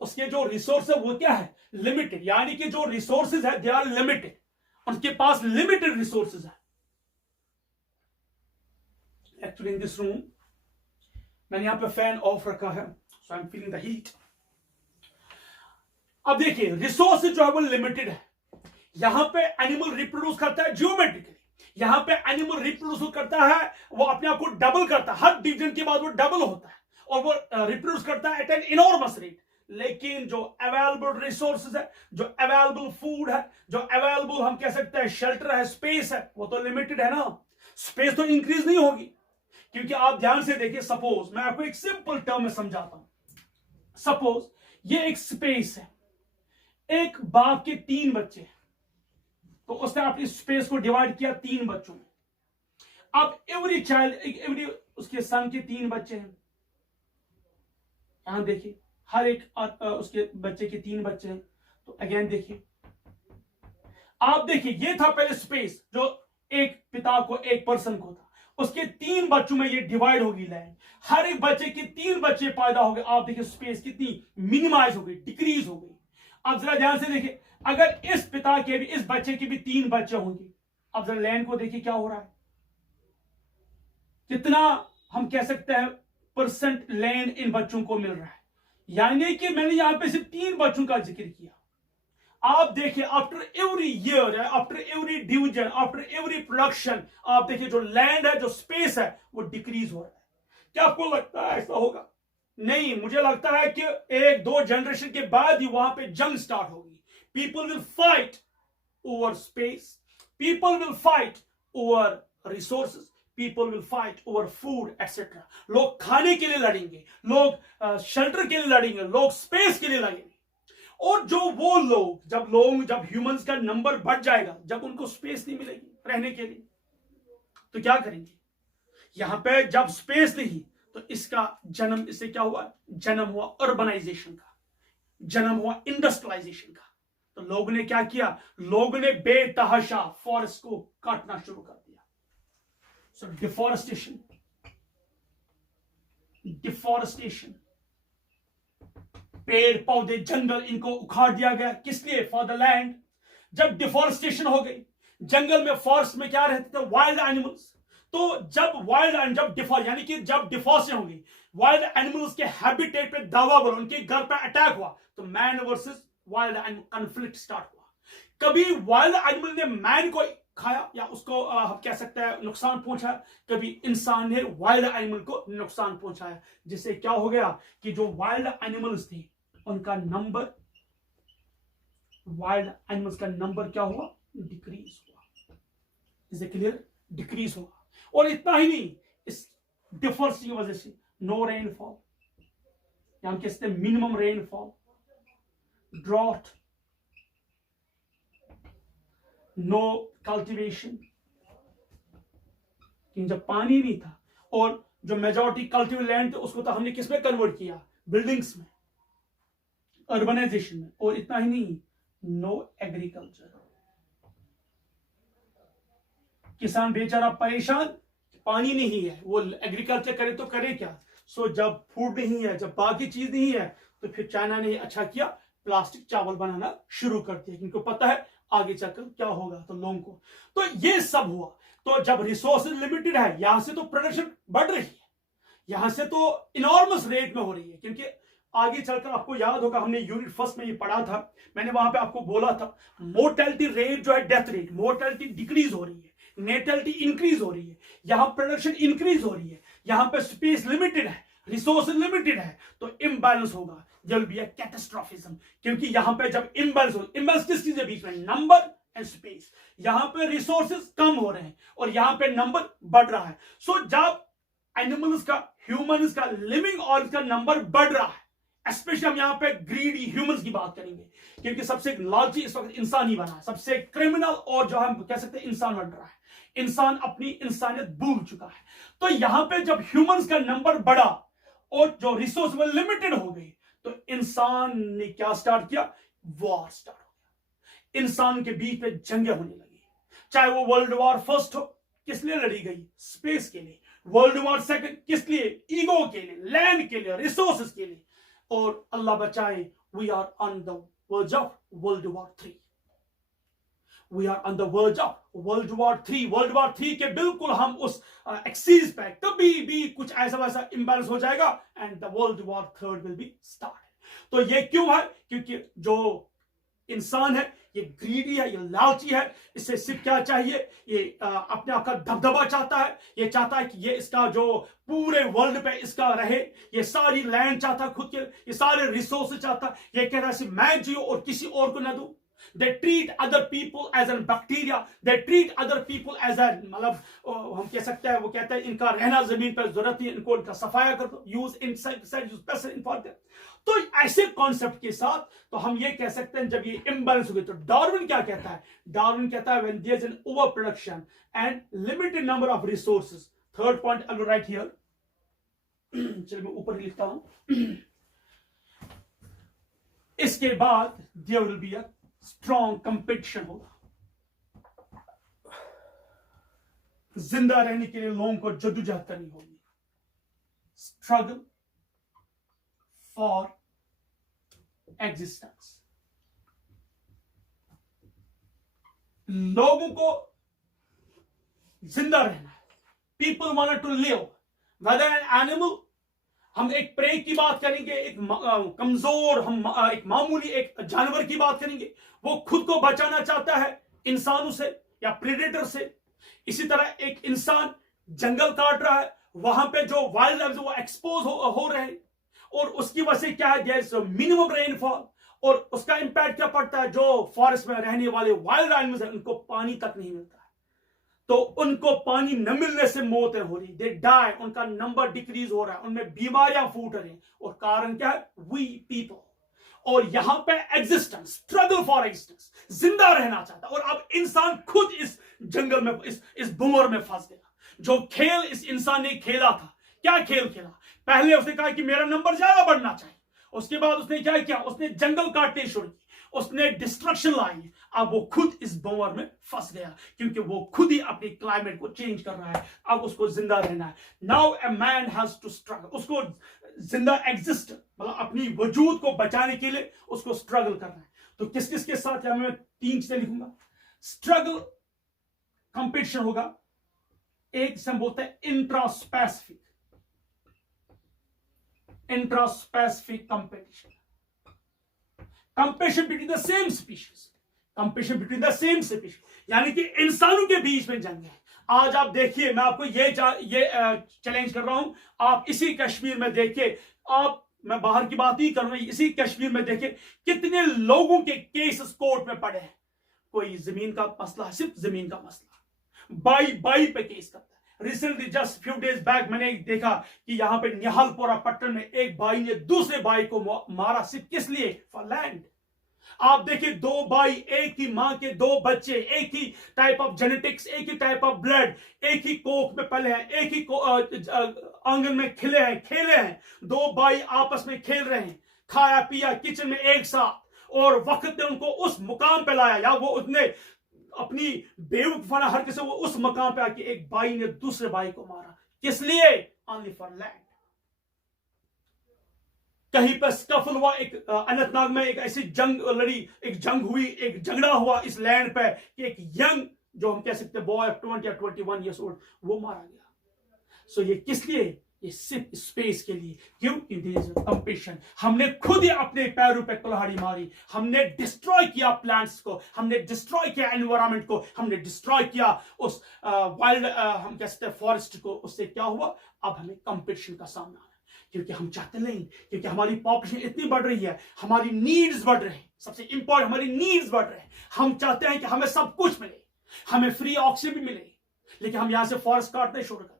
उसके जो रिसोर्स है वो क्या है, लिमिटेड, यानी कि जो रिसोर्सेज है दे आर लिमिटेड, उनके पास लिमिटेड रिसोर्सेज है। एक्चुअली इन दिस रूम मैंने यहां पे फैन ऑफ रखा है, so I am feeling the heat. अब देखिए रिसोर्स जो है वो लिमिटेड है। यहां पे एनिमल रिप्रोड्यूस करता है जियोमेट्रिकली, यहां पे एनिमल रिप्रोड्यूस करता है, वो अपने आप को डबल करता है, हर डिवीजन के बाद वो डबल होता है और वो रिप्रोड्यूस करता है एट एन इनॉर्मस रेट। लेकिन जो अवेलेबल रिसोर्सेज है, जो अवेलेबल फूड है, जो अवेलेबल हम कह सकते हैं शेल्टर है, स्पेस है, वो तो लिमिटेड है ना। स्पेस तो इंक्रीज नहीं होगी, क्योंकि आप ध्यान से देखिए, सपोज मैं आपको एक सिंपल टर्म में समझाता हूं। सपोज ये एक स्पेस है, एक बाप के 3 बच्चे हैं, तो उसने अपनी स्पेस को डिवाइड किया 3 बच्चों में। अब एवरी चाइल्ड, उसके सन के 3 बच्चे हैं, यहां देखिए हर एक उसके बच्चे के 3 बच्चे हैं। तो अगेन देखिए, आप देखिए ये था पहले स्पेस, जो एक पिता को, एक पर्सन को था, उसके 3 बच्चों में ये डिवाइड होगी लैंड, हर एक बच्चे के 3 बच्चे पैदा हो गए। आप देखिए स्पेस कितनी मिनिमाइज हो गई, डिक्रीज हो गई। अब जरा ध्यान से देखिए, अगर इस पिता के भी, इस बच्चे के भी 3 बच्चे होंगे, अब जरा लैंड को देखिए क्या हो रहा है, कितना हम कह सकते हैं परसेंट लैंड इन बच्चों को मिल रहा है। यानी कि मैंने यहां पे सिर्फ 3 बच्चों का जिक्र किया। आप देखिए after every year, after every division, after every production, आप देखिए जो लैंड है, जो स्पेस है, वो डिक्रीज हो रहा है। क्या आपको लगता है ऐसा होगा? नहीं, मुझे लगता है कि 1-2 जनरेशन के बाद ही वहां पे जंग स्टार्ट होगी। People will fight over space, people will fight over resources, people will fight over food etcetera. लोग खाने के लिए लड़ेंगे, लोग शेल्टर के लिए लड़ेंगे, लोग स्पेस के लिए लड़ेंगे। और जो वो लोग, जब ह्यूमंस का नंबर बढ़ जाएगा, जब उनको स्पेस नहीं मिलेगी रहने के लिए, तो क्या करेंगे? यहां पे जब स्पेस नहीं, तो इसका जन्म, इससे क्या हुआ? जन्म हुआ अर्बनाइजेशन का, जन्म हुआ इंडस्ट्रियलाइजेशन का। तो लोगों ने क्या किया? लोगों ने बेतहाशा फॉरेस्ट को काटना शुरू कर दिया। सो डिफॉरेस्टेशन, पेड़ पौधे, जंगल, इनको उखाड़ दिया गया। किस लिए? For the land. जब डिफॉरेस्टेशन हो गई, जंगल में, फॉरेस्ट में क्या रहते थे? Wild animals. तो जब डिफॉरेस्टेशन होगी, वाइल्ड एनिमल्स के हैबिटेट पे दावा बोला, उनके घर पे अटैक हुआ, तो man versus wild animal conflict start हुआ। कभी वाइल्ड एनिमल ने मैन को खाया या उसको हम कह सकते हैं नुकसान पहुंचा, कभी इंसान ने वाइल्ड एनिमल को नुकसान पहुंचाया, जिससे क्या हो गया कि जो वाइल्ड एनिमल्स थे उनका नंबर, वाइल्ड एनिमल्स का नंबर क्या हुआ? डिक्रीज हुआ। Is it clear? डिक्रीज हुआ। और इतना ही नहीं, इस डिफरेंस की वजह से नो रेनफॉल, या हम कहते हैं minimum rainfall, drought, no cultivation, जब पानी नहीं था, और जो मेजॉरिटी कल्टिवेट लैंड थे उसको तो हमने किस में कन्वर्ट किया? बिल्डिंग्स में, अर्बनाइजेशन में। और इतना ही नहीं, नो एग्रीकल्चर, किसान बेचारा परेशान, पानी नहीं है, वो एग्रीकल्चर करे तो करे क्या? सो जब फूड नहीं है, जब बाकी चीज नहीं है, तो फिर चाइना ने अच्छा किया, प्लास्टिक चावल बनाना शुरू कर दिया, क्योंकि पता है आगे चलकर क्या होगा तो लोगों को। तो ये सब हुआ। तो जब रिसोर्सेज लिमिटेड है, यहां से तो प्रोडक्शन बढ़ रही है, यहां से तो इनॉर्मस रेट में हो रही है, क्योंकि आगे चलकर आपको याद होगा, हमने यूनिट फर्स्ट में ये पढ़ा था, मैंने वहां पे आपको बोला था मोर्टेलिटी रेट जो है, डेथ रेट, मोर्टेलिटी डिक्रीज हो रही है, नेटलिटी इंक्रीज हो रही है, यहां प्रोडक्शन इंक्रीज हो रही है, यहां पे स्पेस लिमिटेड है, रिसोर्स लिमिटेड है, तो इम्बैलेंस होगा, देयर विल बी अ कैटास्ट्रोफिज्म। क्योंकि यहां पे जब इम्बैलेंस हो, इम्बैलेंस किस चीज के बीच में? Number and space. यहां पे रिसोर्सेज कम हो रहे हैं और यहां पे नंबर बढ़ रहा है। सो जब एनिमल्स का, ह्यूमंस का, लिविंग ऑर्गन्स का नंबर बढ़ रहा है, स्पेशली हम यहाँ पे ग्रीडी ह्यूमंस की बात करेंगे, क्योंकि सबसे लालची इस वक्त इंसान ही बना है, सबसे क्रिमिनल और जो हम कह सकते हैं इंसान बन रहा है। इंसान अपनी इंसानियत भूल चुका है। तो यहां पे जब ह्यूमंस का नंबर बढ़ा और जो रिसोर्स में लिमिटेड हो गई, तो इंसान ने क्या स्टार्ट किया? वॉर स्टार्ट हो गया। इंसान के बीच में जंगें होने लगी, चाहे वो वर्ल्ड वॉर फर्स्ट हो, किस लिए लड़ी गई? स्पेस के लिए। वर्ल्ड वॉर सेकंड किस लिए? ईगो के लिए, लैंड के लिए, रिसोर्सेज के लिए। और अल्लाह बचाए, we are on the verge of world war 3। We are on the verge of world war 3। World war 3 के बिल्कुल हम उस एक्सीज पे कभी भी कुछ ऐसा वैसा इंबैलेंस हो जाएगा and the world war 3 will be start. तो ये क्यों है? क्योंकि जो इंसान है ये ग्रीडी है, ये लालची है। इससे सिर्फ क्या चाहिए? ये अपने आप का दबदबा चाहता है। ये चाहता है कि ये इसका जो पूरे वर्ल्ड पे इसका रहे, ये सारी लैंड चाहता है खुद के, ये सारे रिसोर्स चाहता है। ये कह रहा है सिर्फ मैं जियो और किसी और को ना दूं। They treat other people as a bacteria. They treat other people as a, मतलब हम कह सकते हैं, वो कहते हैं इनका रहना जमीन पर जरूरत नहीं, इनको इनका सफाया कर दो, use insecticide, use pesticide for them. तो ऐसे कॉन्सेप्ट के साथ तो हम ये कह सकते हैं जब ये इम्बैलेंस हो गई, तो डार्विन क्या कहता है? डार्विन कहता है when there is an overproduction and limited number of resources. Third point I will write here. चलिए मैं ऊपर लिखता हूं। इसके बाद there will be a strong competition होगा। जिंदा रहने के लिए लोगों को जद्दोजहद करनी होगी। Struggle for existence. लोगों को जिंदा रहना है। People want to live whether an animal. हम एक प्रे की बात करेंगे, एक कमजोर, हम एक मामूली एक जानवर की बात करेंगे। वो खुद को बचाना चाहता है इंसानों से या प्रेडेटर से। इसी तरह एक इंसान जंगल काट रहा है, वहां पे जो वाइल्ड लाइफ वो एक्सपोज हो रहे हैं, और उसकी वजह से क्या है? देयर इज मिनिमम रेनफॉल, और उसका इंपैक्ट क्या पड़ता है? जो फॉरेस्ट में रहने वाले वाइल्ड एनिमल्स हैं उनको पानी तक नहीं मिलता है, तो उनको पानी न मिलने से मौतें हो रही, दे डाई, उनका नंबर डिक्रीज हो रहा है, उनमें बीमारियां फूट रही हैं। और कारण क्या है? We people. और यहां पे एग्जिस्टेंस, स्ट्रगल फॉर एग्जिस्टेंस, जिंदा रहना चाहता है। और अब इंसान खुद इस जंगल में, इस बुमर में फंस गया। जो खेल इस इंसान ने खेला था, क्या खेल खेला? पहले उसने कहा कि मेरा नंबर ज्यादा बढ़ना चाहिए। उसके बाद उसने क्या किया? उसने जंगल काटने शुरू की, उसने डिस्ट्रक्शन लाई। अब वो खुद इस बंवर में फंस गया, क्योंकि वो खुद ही अपनी क्लाइमेट को चेंज कर रहा है। अब उसको जिंदा रहना है। Now a man has to struggle. उसको जिंदा एग्जिस्ट, मतलब अपनी वजूद को बचाने के लिए उसको स्ट्रगल करना है। तो किस किस के साथ है? मैं 3 चीजें लिखूंगा। स्ट्रगल, कंपटीशन होगा। एक से हम बोलते हैं intraspecific competition. Competition between the same species, competition between the same species, यानी कि इंसानों के बीच में जंग है। आज आप देखिए, मैं आपको ये चैलेंज कर रहा हूं, आप इसी कश्मीर में देखिए, मैं बाहर की बात नहीं कर रहा हूं, इसी कश्मीर में देखिए कितने लोगों के केसेस कोर्ट में पड़े हैं। कोई जमीन का मसला, सिर्फ जमीन का मसला, बाई पे केस करता है। Recently just few days back मैंने देखा कि यहां पे निहालपुरा पट्टन में एक भाई ने दूसरे भाई को मारा, सिर्फ किस लिए? For land. आप देखिए, 2 भाई, एक ही मां के 2 बच्चे, एक ही टाइप ऑफ जेनेटिक्स, एक ही टाइप ऑफ ब्लड, एक ही कोख में पले हैं, एक ही आंगन में खेले हैं। 2 भाई आपस में खेल रहे हैं, खाया पिया किचन में एक साथ, और वक्त ने उनको उस मुकाम पे लाया, या वो उसने अपनी बेवकूफाना हरकत से वो उस मकाम पे आके एक भाई ने दूसरे भाई को मारा। किस लिए? Only for land. कहीं पर स्कफल हुआ, एक अनंतनाग में एक ऐसी जंग लड़ी, एक जंग हुई, एक झगड़ा हुआ इस लैंड पे कि एक यंग, जो हम कह सकते हैं बॉय 20 या 21 ईयर्स ओल्ड, वो मारा गया। सो ये किस लिए? ये सिर्फ स्पेस के लिए। क्यों? कंपटीशन। हमने खुद ही अपने पैरों पे कुल्हाड़ी मारी, हमने डिस्ट्रॉय किया प्लांट्स को, हमने डिस्ट्रॉय किया एनवायरमेंट को, हमने डिस्ट्रॉय किया उस वाइल्ड हम कह सकते हैं फॉरेस्ट को। उससे क्या हुआ? अब हमें कंपटीशन का सामना है, क्योंकि हम चाहते नहीं, क्योंकि हमारी पॉपुलेशन इतनी बढ़ रही है, हमारी नीड्स बढ़ रही हैं। सबसे इंपॉर्टेंट, हमारी नीड्स बढ़ रहे हैं। हम चाहते हैं कि हमें सब कुछ मिले, हमें फ्री ऑक्सीजन भी मिले, लेकिन हम यहां से फॉरेस्ट काटने शुरू करते हैं।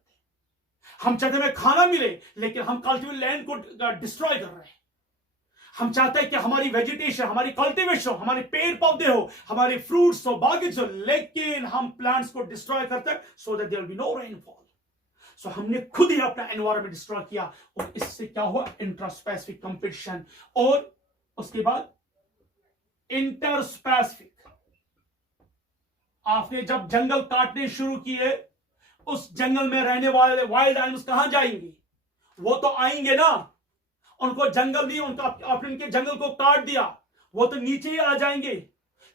हम चाहते हैं खाना मिले, लेकिन हम कल्टिवेट लैंड को डिस्ट्रॉय कर रहे हैं। हम चाहते हैं कि हमारी वेजिटेशन, हमारी कल्टीवेशन, हमारे पेड़ पौधे हो, हमारे फ्रूट्स हो, बागीचे हो, लेकिन हम प्लांट्स को डिस्ट्रॉय करते हैं so that there will be no rainfall. So हमने खुद ही अपना एनवायरनमेंट डिस्ट्रॉय किया, और इससे क्या हुआ, इंट्रास्पेसिफिक कंपटीशन, और उसके बाद इंटरस्पेसिफिक। आपने जब जंगल काटने शुरू किए, उस जंगल में रहने वाले वाइल्ड एनिमल्स कहां जाएंगे? वो तो आएंगे ना, उनको जंगल नहीं, उनका आपने उनके जंगल को काट दिया, वो तो नीचे ही आ जाएंगे,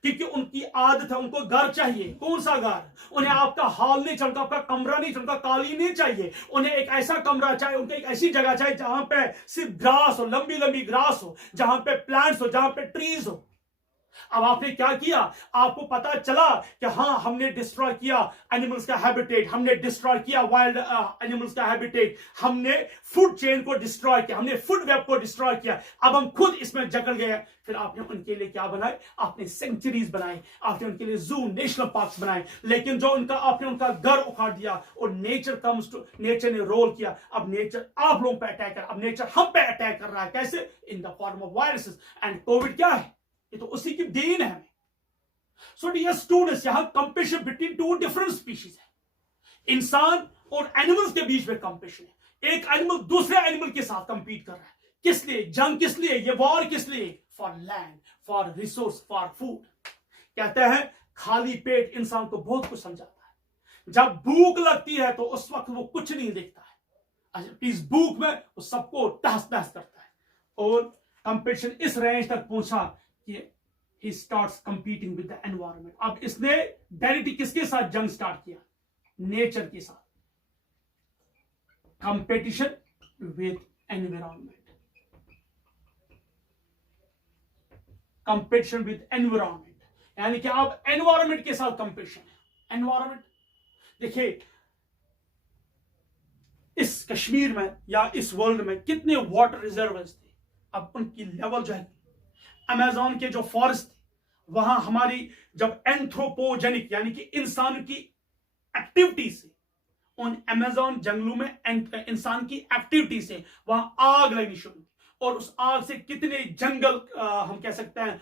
क्योंकि उनकी आदत है, उनको घर चाहिए। कौन सा घर? उन्हें आपका हॉल नहीं चाहिए, उनका आपका कमरा नहीं चाहिए, उनका कालीन नहीं चाहिए, उन्हें एक ऐसा कमरा चाहिए, उनको एक ऐसी जगह चाहिए जहां पे सिर्फ ग्रास हो, लंबी लंबी ग्रास हो, जहां पे प्लांट्स हो, जहां पे ट्रीज हो। अब आपने क्या किया? आपको पता चला कि हाँ, हमने डिस्ट्रॉय किया एनिमल्स का हैबिटेट, हमने डिस्ट्रॉय किया वाइल्ड एनिमल्स का हैबिटेट, हमने फूड चेन को डिस्ट्रॉय किया, हमने फूड वेब को डिस्ट्रॉय किया, अब हम खुद इसमें जकड़ गए। फिर आपने उनके लिए क्या बनाए? आपने सेंचुरीज बनाए, आपने उनके लिए जू, नेशनल पार्क्स बनाए, लेकिन जो उनका आपने उनका घर उखाड़ दिया, और नेचर कम्स टू, नेचर ने रोल किया। अब नेचर आप लोगों पे अटैक कर, अब नेचर हम पे अटैक कर रहा है। कैसे? In the form of viruses. And Covid क्या है? ये तो उसी की देन है हमें। सो डियर स्टूडेंट्स, यहां competition between two different species है। इंसान और एनिमल्स के बीच में कंपटीशन है। एक एनिमल दूसरे एनिमल के साथ कंपीट कर रहा है। किस लिए? जंग किस लिए? ये वॉर किस लिए? For land, for resource, for food. कहते हैं खाली पेट इंसान को बहुत कुछ समझाता है। जब भूख लगती है तो उस वक्त वो कुछ नहीं देखता है, इस भूख में वो सबको तहस नहस करता है। और कंपटीशन इस रेंज तक पहुंचा कि he starts competing with the environment। अब इसने डायरेक्टली किसके साथ जंग स्टार्ट किया? नेचर के साथ। Competition with environment, competition with environment, यानी कि अब एनवायरमेंट के साथ कंपटीशन है। एनवायरमेंट देखिए, इस कश्मीर में या इस वर्ल्ड में कितने वाटर रिजर्वर्स थे, अब उनकी लेवल जो है, अमेज़न के जो फॉरेस्ट, वहां हमारी जब एंथ्रोपोजेनिक यानी कि इंसान की एक्टिविटी से, उन अमेज़न जंगलों में इंसान की एक्टिविटी से वहां आग लगनी शुरू हुई, और उस आग से कितने जंगल हम कह सकते हैं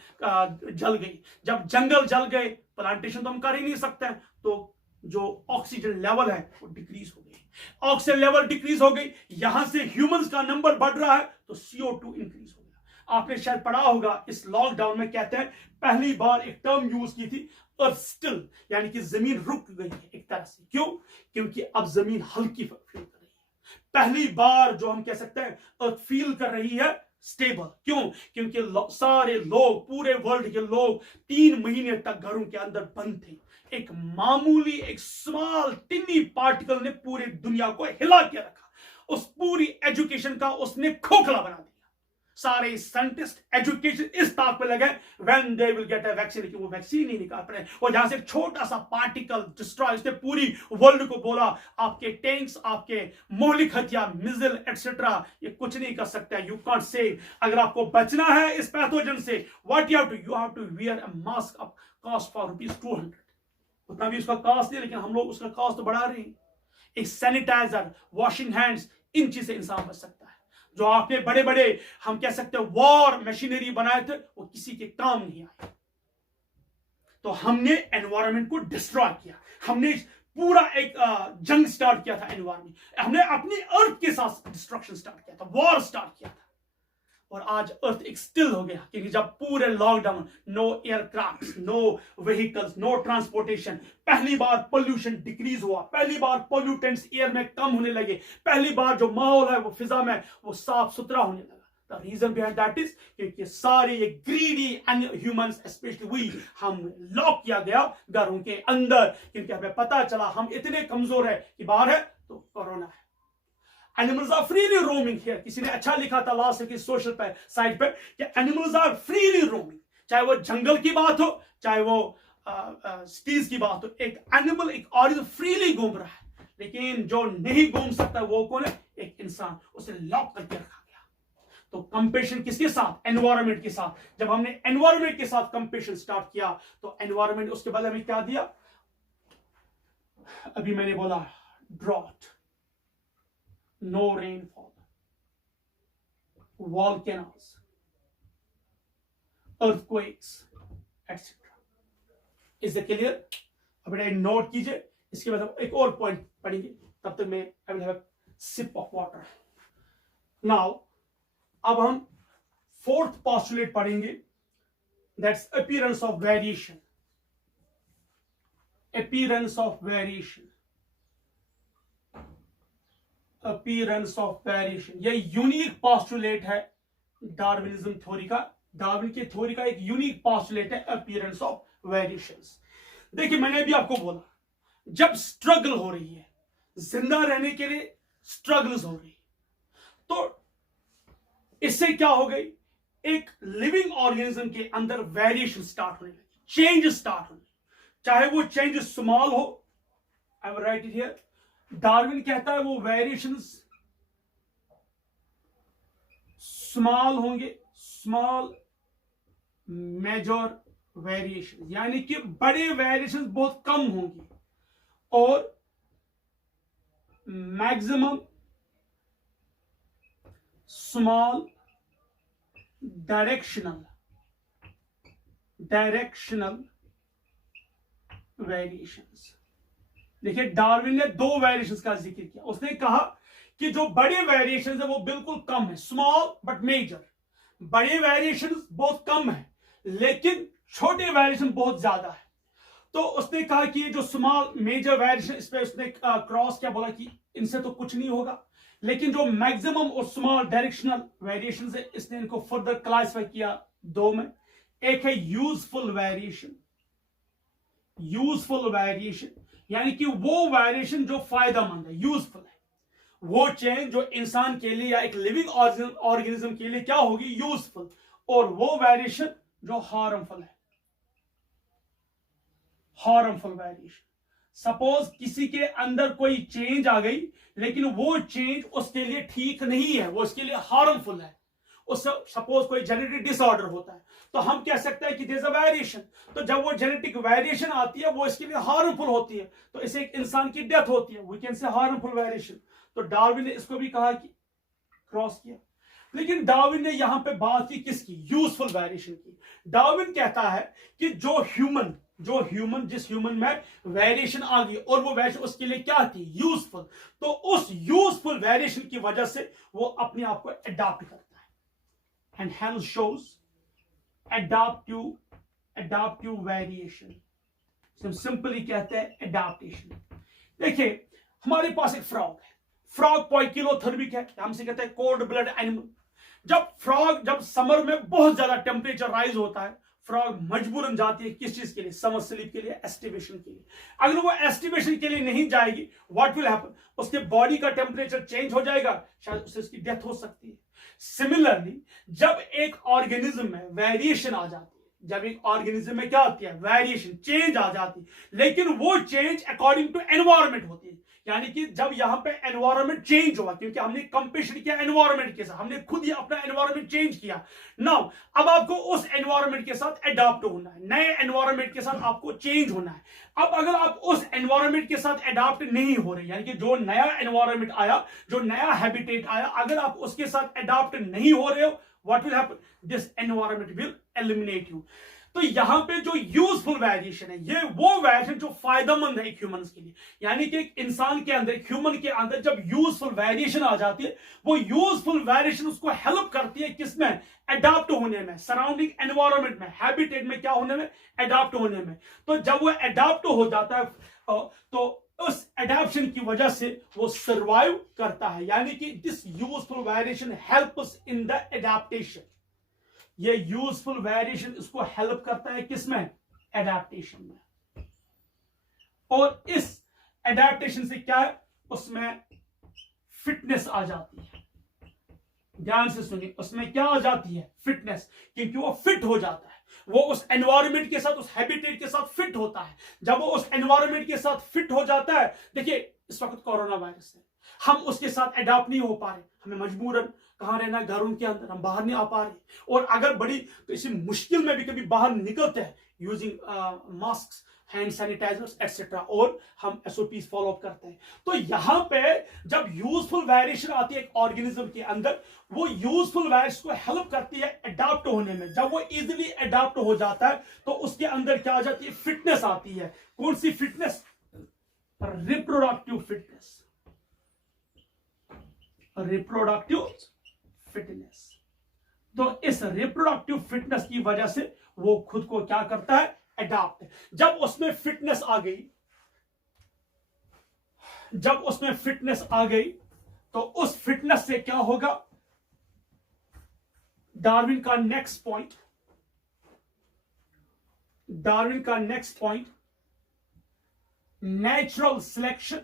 जल गई। जब जंगल जल गए, प्लांटेशन तो हम कर ही नहीं सकते, तो जो ऑक्सीजन लेवल है वो डिक्रीज हो गई। ऑक्सीजन लेवल डिक्रीज हो गई, यहां से ह्यूमंस का नंबर बढ़ रहा है, तो CO2 इंक्रीज हो गया। आपने शायद पढ़ा होगा, इस लॉकडाउन में कहते हैं पहली बार एक टर्म यूज की थी, अर्थ स्टिल, यानी कि जमीन रुक गई है एक तरह से। क्यों? क्योंकि अब जमीन हल्की फील कर रही है। पहली बार जो हम कह सकते हैं अर्थ फील कर रही है स्टेबल। क्यों? क्योंकि सारे लोग, पूरे वर्ल्ड के लोग 3 महीने तक घरों के अंदर बंद थे। एक मामूली, एक स्मॉल टिनी पार्टिकल ने पूरी दुनिया को हिला के रखा। उस पूरी एजुकेशन का उसने खोखला बना दिया। सारे साइंटिस्ट एजुकेशन इस ताक पे लगे when they will get a vaccine, लेकिन वो वैक्सीन नहीं निकाल पाए। और जहां से एक छोटा सा पार्टिकल डिस्ट्रॉय, इसने पूरी वर्ल्ड को बोला आपके टैंक्स, आपके मौलिक हथियार, मिसाइल एक्सेट्रा, ये कुछ नहीं कर सकता। You can't save. अगर आपको बचना है इस पैथोजन से, what you have to wear a mask of cost for ₹200। उतना भी उसका कॉस्ट नहीं, लेकिन हम लोग उसका कॉस्ट तो बढ़ा रहे हैं। एक सैनिटाइजर, वॉशिंग हैंड्स, इन चीज से इंसान बच सकता है। जो आपने बड़े बड़े हम कह सकते हैं वॉर मशीनरी बनाए थे, वो किसी के काम नहीं आए। तो हमने एनवायरनमेंट को डिस्ट्रॉय किया, हमने पूरा एक जंग स्टार्ट किया था एनवायरनमेंट, हमने अपनी अर्थ के साथ डिस्ट्रक्शन स्टार्ट किया था, वॉर स्टार्ट किया था। और आज अर्थ एक स्टिल हो गया, क्योंकि जब पूरे lockdown, no aircraft, no vehicles, no transportation, पहली बार पोल्यूशन डिक्रीज हुआ, पहली बार पोल्यूटेंट्स एयर में कम होने लगे, पहली बार जो माहौल है वो फिजा में वो साफ सुथरा होने लगा। The reason behind that is क्योंकि सारे ये ग्रीडी ह्यूमंस, स्पेशली वी, हम लॉक किया गया घरों के अंदर, क्योंकि हमें पता चला हम इतने कमजोर है कि बाहर है तो कोरोना है। Animals are freely roaming here. किसी ने अच्छा लिखा था लास्ट की सोशल साइट पे कि एनिमल्स आर फ्रीली रोमिंग, चाहे वो जंगल की बात हो, चाहे वो सिटीज की बात हो, एक एनिमल, एक ऑर्गेनिज्म फ्रीली घूम रहा है। लेकिन जो नहीं घूम सकता वो कौन है? एक इंसान, उसे लॉक करके रखा गया। तो कंपटीशन किसके साथ? एनवायरनमेंट के साथ। जब हमने एनवायरनमेंट के साथ कंपटीशन स्टार्ट किया, तो एनवायरनमेंट उसके बाद हमें क्या दिया? अभी मैंने बोला drought, no rainfall, volcanoes, earthquakes, etc. Is it clear? अब बेटा नोट कीजिए, इसके बाद हम एक और पॉइंट पढ़ेंगे, तब तक मैं I will have a sip of water. Now अब हम फोर्थ पोस्टुलेट पढ़ेंगे, that's appearance of variation. Appearance of variation, appearance of variation, ये यूनिक पोस्टुलेट है डार्विनिज्म थ्योरी का. डार्विन की थ्योरी का एक यूनिक पोस्टुलेट है अपीयरेंस ऑफ वेरिएशंस. देखिए मैंने भी आपको बोला, जब स्ट्रगल हो रही है, जिंदा रहने के लिए स्ट्रगल्स हो रही है, तो इससे क्या हो गई, एक लिविंग ऑर्गेनिज्म के अंदर वेरिएशन स्टार्ट होने लगी, चेंज स्टार्ट होने, चाहे वो चेंज स्मॉल हो. I will write it here. Darwin कहता है वो वेरिएशंस स्मॉल होंगे, स्मॉल मेजर वेरिएशन, यानी कि बड़े वेरिएशन बहुत कम होंगे, और मैक्सिमम स्मॉल डायरेक्शनल वेरिएशंस. देखिए डार्विन ने दो वेरिएशंस का जिक्र किया. उसने कहा कि जो बड़े वेरिएशंस है वो बिल्कुल कम है, स्मॉल बट मेजर. बड़े वेरिएशंस बहुत कम है लेकिन छोटे वेरिएशन बहुत ज्यादा है. तो उसने कहा कि ये जो स्मॉल मेजर वेरिएशन, इस पे उसने क्रॉस क्या बोला कि इनसे तो कुछ नहीं होगा, लेकिन जो मैक्सिमम और स्मॉल डायरेक्शनल वेरिएशन है, इसने इनको फर्दर क्लासिफाई किया दो में. एक है यूजफुल वेरिएशन. यूजफुल वेरिएशन यानी कि वो वेरिएशन जो फायदेमंद है, यूजफुल है. वो चेंज जो इंसान के लिए या एक लिविंग ऑर्गेनिज्म के लिए क्या होगी, यूजफुल. और वो वेरिएशन जो हार्मफुल है, हार्मफुल वेरिएशन. सपोज किसी के अंदर कोई चेंज आ गई लेकिन वो चेंज उसके लिए ठीक नहीं है, वो उसके लिए हार्मफुल है. उससे सपोज कोई जेनेटिक डिसऑर्डर होता है तो हम कह सकते हैं कि देयर इज अ वेरिएशन. तो जब वो जेनेटिक वेरिएशन आती है वो इसके लिए हार्मफुल होती है, तो इससे एक इंसान की डेथ होती है, we can say harmful variation. तो डार्विन ने इसको भी कहा कि क्रॉस किया. लेकिन डार्विन ने यहां पे बात की किसकी, यूजफुल वेरिएशन की. डार्विन कहता है कि जो ह्यूमन जिस ह्यूमन में वेरिएशन आ गई और वो वेरिएशन उसके लिए क्या थी, यूजफुल, तो उस यूजफुल वेरिएशन की वजह से वो अपने आप को अडॉप्ट करता है. And hence shows adoptive variation. Simply कहते हैं अडॉप्टेशन. देखिए हमारे पास एक फ्रॉग है, फ्रॉग पॉइकिलोथर्मिक है, हमसे कहते हैं कोल्ड ब्लड एनिमल. जब समर में बहुत ज्यादा टेम्परेचर राइज होता है, फ्रॉग मजबूरन जाती है किस चीज के लिए, समर स्लीप के लिए, एस्टिवेशन के लिए. अगर वो एस्टिवेशन के लिए नहीं जाएगी, व्हाट विल हैपन, उसके बॉडी का टेम्परेचर चेंज हो जाएगा, शायद उससे उसकी डेथ हो सकती है. सिमिलरली जब एक ऑर्गेनिज्म में वेरिएशन आ जाती है, जब एक ऑर्गेनिज्म में क्या आती है, वेरिएशन, चेंज आ जाती है, लेकिन वो चेंज अकॉर्डिंग टू एनवायरमेंट होती है. यानी कि जब यहां पे एनवायरनमेंट चेंज हुआ, क्योंकि हमने कंपेशन किया एनवायरनमेंट के साथ, हमने खुद ही अपना एनवायरनमेंट चेंज किया. नाउ अब आपको उस एनवायरनमेंट के साथ अडॉप्ट होना है, नए एनवायरनमेंट के साथ आपको चेंज होना है. अब अगर आप उस एनवायरनमेंट के साथ अडॉप्ट नहीं हो रहे, यानी कि जो नया एनवायरनमेंट आया, जो नया हैबिटेट आया, अगर आप उसके साथ अडॉप्ट नहीं हो रहे हो, what will happen, this environment will eliminate you. तो यहां पे जो यूजफुल वेरिएशन है, ये वो वेरिएशन जो फायदेमंद है एक ह्यूमन के लिए. यानी कि एक इंसान के अंदर, एक ह्यूमन के अंदर जब यूजफुल वेरिएशन आ जाती है, वो यूजफुल वेरिएशन उसको हेल्प करती है किसमें, अडॉप्ट होने में, सराउंडिंग एनवायरनमेंट में, हैबिटेट में क्या होने में, अडॉप्ट होने में. तो जब वो अडॉप्ट हो जाता है तो उस अडॉप्शन की वजह से वो सर्वाइव करता है. यानी कि this useful variation helps in the adaptation. ये यूजफुल वेरिएशन इसको हेल्प करता है किसमें, एडेप्टेशन में. और इस एडेप्टेशन से क्या है, उसमें फिटनेस आ जाती है. ध्यान से सुनिए, उसमें क्या आ जाती है, फिटनेस, क्योंकि वो फिट हो जाता है, वो उस एनवायरनमेंट के साथ, उस हैबिटेट के साथ फिट होता है. जब वो उस एनवायरनमेंट के साथ फिट हो जाता है, देखिए इस वक्त कोरोना वायरस है, हम उसके साथ अडॉप्ट नहीं हो पा रहे, हमें मजबूरन कहां रहना है, घरों के अंदर, हम बाहर नहीं आ पा रहे. और अगर बड़ी तो इसी मुश्किल में भी कभी बाहर निकलते हैं using mask, hand sanitisers etcetera, और हम एसओपीज फॉलो अप करते हैं। तो यहां पे जब यूजफुल वेरिएशन आती है एक ऑर्गेनिज्म के अंदर, वो यूजफुल वेरिएशन को हेल्प करती है अडॉप्ट होने में। जब वो इजीली अडॉप्ट हो जाता है तो उसके अंदर क्या आ जाती है, फिटनेस आती है। कौन सी fitness? Reproductive fitness, reproductive fitness. तो इस रिप्रोडक्टिव फिटनेस की वजह से वो खुद को क्या करता है, अडॉप्ट। जब उसमें फिटनेस आ गई, जब उसमें फिटनेस आ गई तो उस फिटनेस से क्या होगा, डार्विन का नेक्स्ट पॉइंट, डार्विन का next point, natural selection,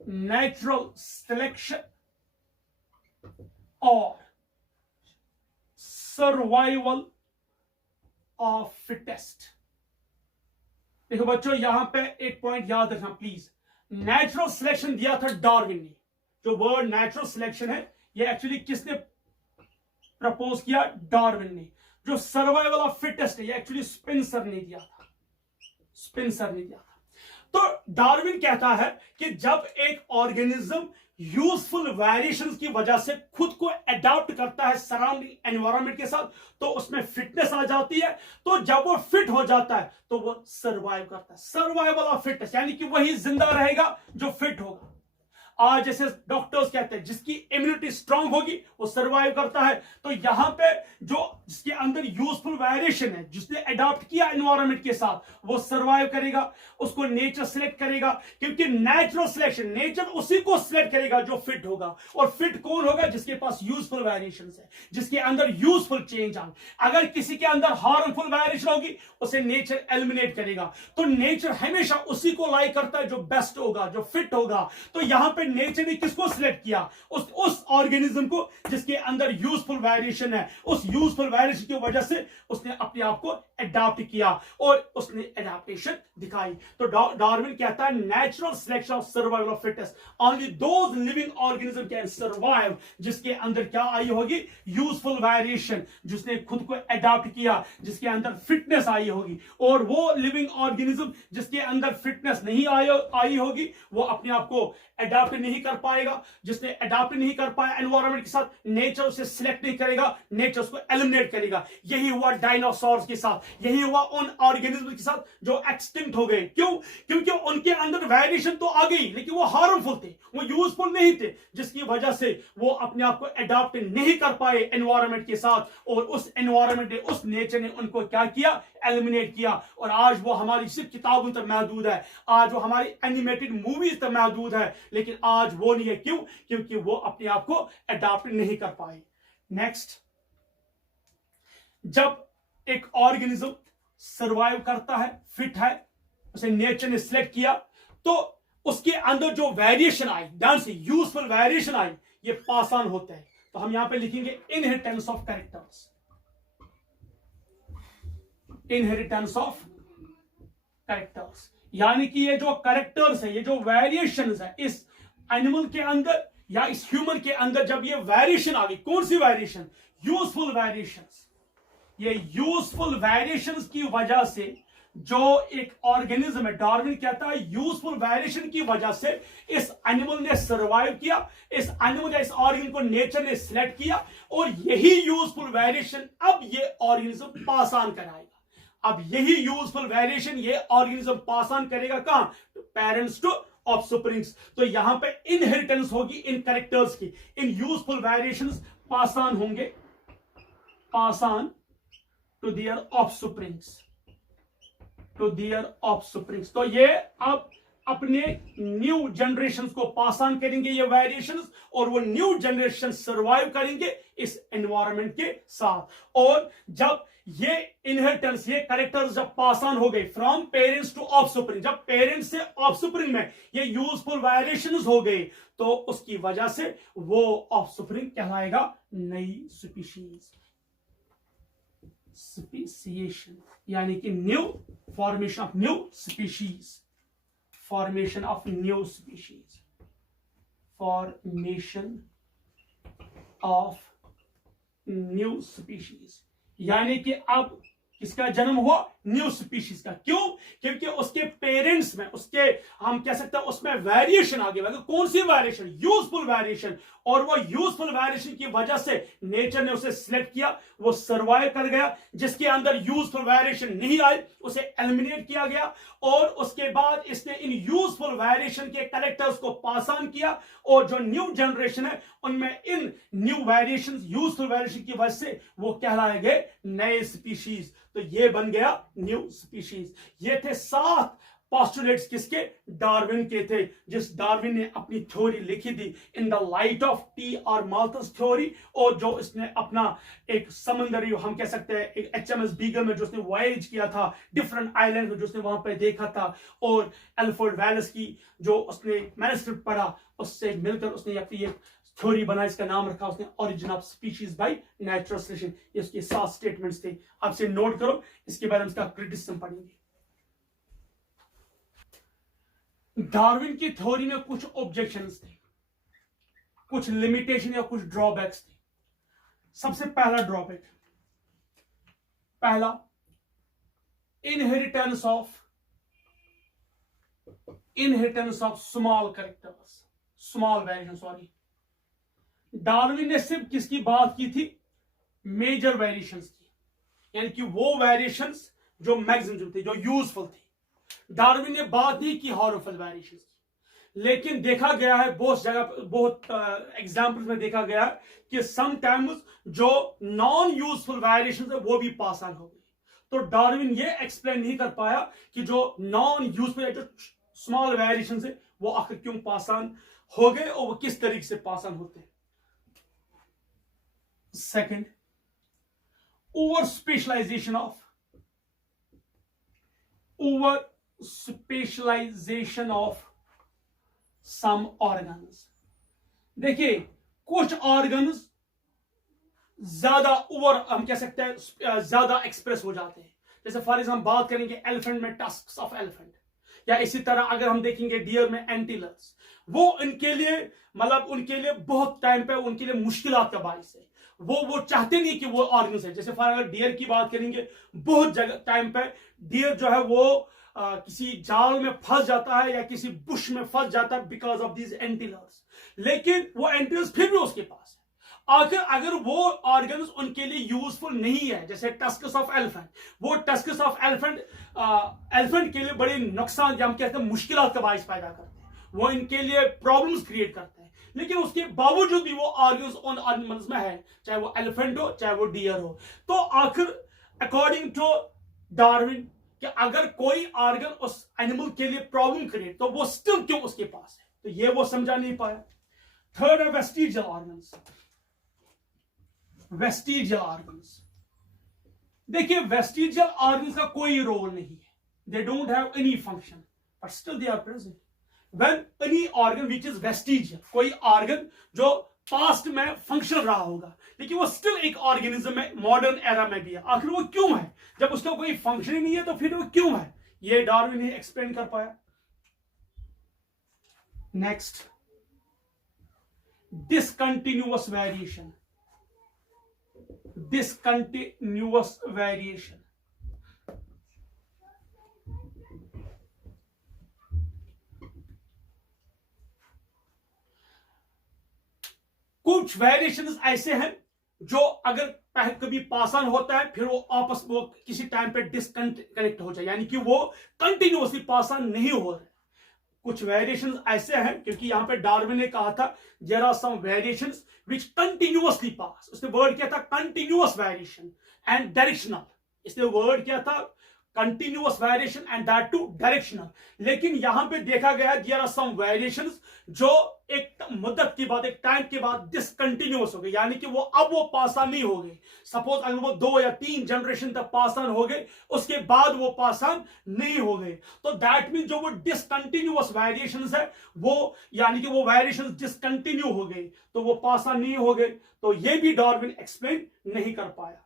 natural selection और सर्वाइवल ऑफ फिटेस्ट। देखो बच्चों, यहां पे एक पॉइंट याद रखना प्लीज। नेचुरल सिलेक्शन दिया था डार्विन ने। जो वर्ड नेचुरल सिलेक्शन है, ये एक्चुअली किसने प्रपोज किया? डार्विन ने। जो सर्वाइवल ऑफ फिटेस्ट है, ये एक्चुअली स्पेंसर ने दिया था, स्पेंसर ने दिया था। तो डार्विन कहता है कि जब एक ऑर्गेनिज्म यूजफुल वेरिएशंस की वजह से खुद को अडॉप्ट करता है सराउंडिंग एनवायरनमेंट के साथ, तो उसमें फिटनेस आ जाती है। तो जब वो फिट हो जाता है तो वो सर्वाइव करता है। सर्वाइवल ऑफ फिटनेस यानी कि वही जिंदा रहेगा जो फिट होगा। आज जैसे डॉक्टर्स कहते हैं जिसकी इम्यूनिटी स्ट्रांग होगी वो सर्वाइव करता है। तो यहां पे जो जिसके अंदर यूजफुल वेरिएशन है, जिसने अडॉप्ट किया एनवायरनमेंट के साथ, वो सर्वाइव करेगा। उसको नेचर सिलेक्ट करेगा, क्योंकि नेचुरल सिलेक्शन, नेचर उसी को सिलेक्ट करेगा जो फिट होगा। और फिट कौन होगा? जिसके पास यूजफुल वेरिएशन है, जिसके अंदर यूजफुल चेंज आ। अगर किसी के अंदर हार्मफुल वेरिएशन होगी, उसे नेचर एलिमिनेट करेगा। तो नेचर हमेशा उसी को लाइक करता है जो बेस्ट होगा, जो फिट होगा। तो यहां पे नेचर ने किसको सिलेक्ट किया? उस ऑर्गेनिज्म को जिसके अंदर यूजफुल वेरिएशन है। उस यूजफुल वेरिएशन की वजह से उसने अपने आप को अडॉप्ट किया और उसने अडॉप्टेशन दिखाई। तो डार्विन कहता है natural selection of survival of fittest, only those living organism can survive, जिसके अंदर क्या आई होगी? यूजफुल वेरिएशन, जिसने खुद को अडॉप्ट किया, जिसके अंदर फिटनेस आई होगी। और वो लिविंग ऑर्गेनिज्म जिसके अंदर फिटनेस नहीं आई होगी, वो अपने आप को अडॉप्ट नहीं कर पाएगा। जिसने अडॉप्ट नहीं कर पाया एनवायरनमेंट के साथ, नेचर उसे सिलेक्ट नहीं करेगा, नेचर उसको एलिमिनेट करेगा। यही हुआ डायनासोर्स के साथ, यही हुआ उन ऑर्गेनिज्म के साथ जो एक्सटिंक्ट हो गए। क्यों? क्योंकि उनके अंदर वेरिएशन तो आ गई, लेकिन वो हार्मफुल थे, वो यूजफुल नहीं थे, जिसकी वजह से वो अपने आप को अडॉप्ट नहीं कर पाए एनवायरनमेंट के साथ। और उस एनवायरनमेंट ने, उस नेचर ने उनको क्या किया? एलिमिनेट किया। और आज वो हमारी सिर्फ किताबों तक महदूद है, आज वो हमारी एनिमेटेड मूवीज तक महदूद है, लेकिन आज वो नहीं है। क्यों? क्योंकि वो अपने आप को अडॉप्ट नहीं कर पाए। नेक्स्ट, जब एक ऑर्गेनिज्म सर्वाइव करता है, फिट है, उसे नेचर ने सिलेक्ट किया, तो उसके अंदर जो वेरिएशन आई, ध्यान से, यूजफुल वेरिएशन आई, ये पास ऑन होता है। तो हम यहां पे लिखेंगे inheritance of characters, inheritance of characters. यानी कि ये जो कैरेक्टर्स है, ये जो वेरिएशंस है इस एनिमल के अंदर या इस ह्यूमन के अंदर, जब ये वेरिएशन आ गई, कौन सी वेरिएशन? Useful variations. ये यूजफुल वेरिएशंस की वजह से जो एक ऑर्गेनिज्म है, डार्विन कहता है यूजफुल वेरिएशन की वजह से इस एनिमल ने सर्वाइव किया, इस एनिमल या इस ऑर्गेनिज्म को नेचर ने सिलेक्ट किया, और यही यूजफुल वेरिएशन अब ये ऑर्गेनिज्म पास ऑन कराएगा। अब यही यूजफुल वेरिएशन ये ऑर्गेनिज्म पास ऑन करेगा कहां? Parents to offsprings. तो यहां पे इनहेरिटेंस होगी इन कैरेक्टर्स की, इन यूजफुल वेरिएशंस पास ऑन होंगे, pass on to their offsprings, to their offsprings. तो ये अब अपने न्यू जनरेशन को पास ऑन करेंगे ये वेरिएशंस, और वो न्यू जनरेशन सर्वाइव करेंगे इस एनवायरनमेंट के साथ। और जब ये इनहेरिटेंस, ये कैरेक्टर्स जब पास ऑन हो गए फ्रॉम पेरेंट्स टू ऑफस्प्रिंग, जब पेरेंट्स से ऑफस्प्रिंग में ये यूजफुल वेरिएशंस हो गए, तो उसकी वजह से वो ऑफस्प्रिंग कहलाएगा नई स्पीशीज, स्पीसिएशन, यानी कि new formation of new species, formation of new species, formation of new species. यानी कि अब किसका जन्म हुआ? न्यू स्पीशीज का। क्यों? क्योंकि उसके पेरेंट्स में, उसके हम कह सकते हैं उसमें वेरिएशन आ गया। कौन सी वेरिएशन? Useful variation. और वो यूजफुल वेरिएशन की वजह से नेचर ने उसे सिलेक्ट किया, वो सर्वाइव कर गया। जिसके अंदर यूजफुल वेरिएशन नहीं आई उसे एलिमिनेट किया गया, और उसके बाद इसने इन यूजफुल वेरिएशन के कैरेक्टर्स को पास ऑन किया, और जो न्यू जनरेशन है उनमें इन न्यू वेरिएशन, यूजफुल वेरिएशन की वजह से वो कहलाए गए नए स्पीशीज। तो ये बन गया न्यू स्पीशीज। ये थे 7 पोस्टुलेट्स किसके? डार्विन के थे, जिस डार्विन ने अपनी थ्योरी लिखी थी in the light of TR. Malthus theory. और जो इसने अपना एक समुद्री, हम कह सकते हैं एक HMS बीगल में जो उसने वॉयज किया था डिफरेंट आइलैंड में, जो उसने वहां पे देखा था, और एल्फ्रेड वेलेस की जो उसने मैन्युस्क्रिप्ट पढ़ा, उससे मिलकर उसने अपनी एक थ्योरी बना, इसका नाम रखा उसने origin of species by natural selection. ये उसके 7 स्टेटमेंट्स थे, आपसे नोट करो, इसके बाद हम इसका क्रिटिसिज्म पढ़ेंगे। डार्विन की थ्योरी में कुछ ऑब्जेक्शंस थे, कुछ लिमिटेशन या कुछ ड्रॉबैक्स थे। सबसे पहला ड्रॉबैक, पहला, inheritance of small characters, small variation, sorry. Darwin ने सिर्फ किसकी बात की थी? मेजर वेरिएशंस की, यानी कि वो वेरिएशंस जो मैक्सिमम थे, जो यूजफुल थे। डार्विन ने बात नहीं की हार्मफुल वेरिएशंस की। लेकिन देखा गया है बहुत जगह, बहुत एग्जांपल्स में देखा गया है कि समटाइम्स जो नॉन यूजफुल वेरिएशंस है वो भी पास ऑन हो गई। तो डार्विन ये एक्सप्लेन नहीं कर पाया कि जो नॉन यूजफुल, जो स्मॉल वेरिएशंस है वो आखिर क्यों पास ऑन हो गए और वो किस तरीके से पास ऑन होते हैं। Second, over specialisation of some organs. देखिए, कुछ ऑर्गन्स ज्यादा ओवर, हम कह सकते हैं ज्यादा एक्सप्रेस हो जाते हैं। जैसे फॉर एग्जाम्पल बात करेंगे एलिफेंट में टस्क्स ऑफ एलिफेंट, या इसी तरह अगर हम देखेंगे डियर में एंटीलर्स, वो उनके लिए मतलब उनके लिए बहुत टाइम पे उनके लिए मुश्किलात का बाइस है। वो चाहते नहीं कि वो ऑर्गन्स है। जैसे फॉर अगर डियर की बात करेंगे, बहुत जगह टाइम पे डियर जो है वो किसी जाल में फंस जाता है या किसी बुश में फंस जाता है बिकॉज ऑफ दीज एंटीलर्स। लेकिन वो एंटीलर्स फिर भी उसके पास है। आखिर अगर वो ऑर्गन्स उनके लिए यूजफुल नहीं है, जैसे टस्कस ऑफ एलिफेंट, वो टस्कस ऑफ एलिफेंट के लिए बड़े नुकसान, हम कहते हैं मुश्किलात का बाइस पैदा करते हैं, वो इनके लिए प्रॉब्लम्स क्रिएट करते हैं। लेकिन उसके बावजूद भी वो ऑर्गन्स उन एनिमल्स में है, चाहे वो एलिफेंट हो चाहे वो डियर हो। तो आखिर अकॉर्डिंग टू डार्विन कि अगर कोई ऑर्गन उस एनिमल के लिए प्रॉब्लम क्रिएट, तो वो स्टिल क्यों उसके पास है, तो ये वो समझा नहीं पाया। थर्ड है वेस्टिजियल ऑर्गन्स। वेस्टिजियल ऑर्गन्स, देखिए वेस्टिजियल ऑर्गन्स का कोई रोल नहीं है, they don't have any function, but still they are present. When any organ which is vestigial, कोई ऑर्गन जो पास्ट में फंक्शन रहा होगा लेकिन वो स्टिल एक ऑर्गेनिज्म में मॉडर्न एरा में भी है, आखिर वो क्यों है? जब उसका कोई फंक्शन ही नहीं है तो फिर वो क्यों है? ये डार्विन ने एक्सप्लेन कर पाया। Next, discontinuous variation. Discontinuous variation, कुछ वेरिएशंस ऐसे हैं जो अगर कभी पास ऑन होता है फिर वो आपस में किसी टाइम पे डिसकनेक्ट हो जाए, यानी कि वो कंटिन्यूअसली पास ऑन नहीं हो रहे। कुछ वेरिएशंस ऐसे हैं, क्योंकि यहां पे डार्विन ने कहा था there are some variations which continuously pass, उसने वर्ड किया था कंटिन्यूअस वेरिएशन एंड डायरेक्शनल। इसने वर्ड किया था continuous variation and that too directional. लेकिन यहां पे देखा गया देयर आर सम वेरिएशंस जो एक मुद्दत के बाद, एक टाइम के बाद डिसकंटिन्यूअस हो गए, यानी कि वो अब वो पास ऑन नहीं हो गए। सपोज अगर वो 2 या 3 जनरेशन तक पास ऑन हो गए, उसके बाद वो पास ऑन नहीं हो गए, तो दैट मीन जो वो डिसकंटिन्यूअस वेरिएशंस है वो, यानी कि वो वेरिएशंस डिसकंटिन्यू हो गए तो वो पास ऑन नहीं हो गए। तो ये भी डार्विन एक्सप्लेन नहीं कर पाया।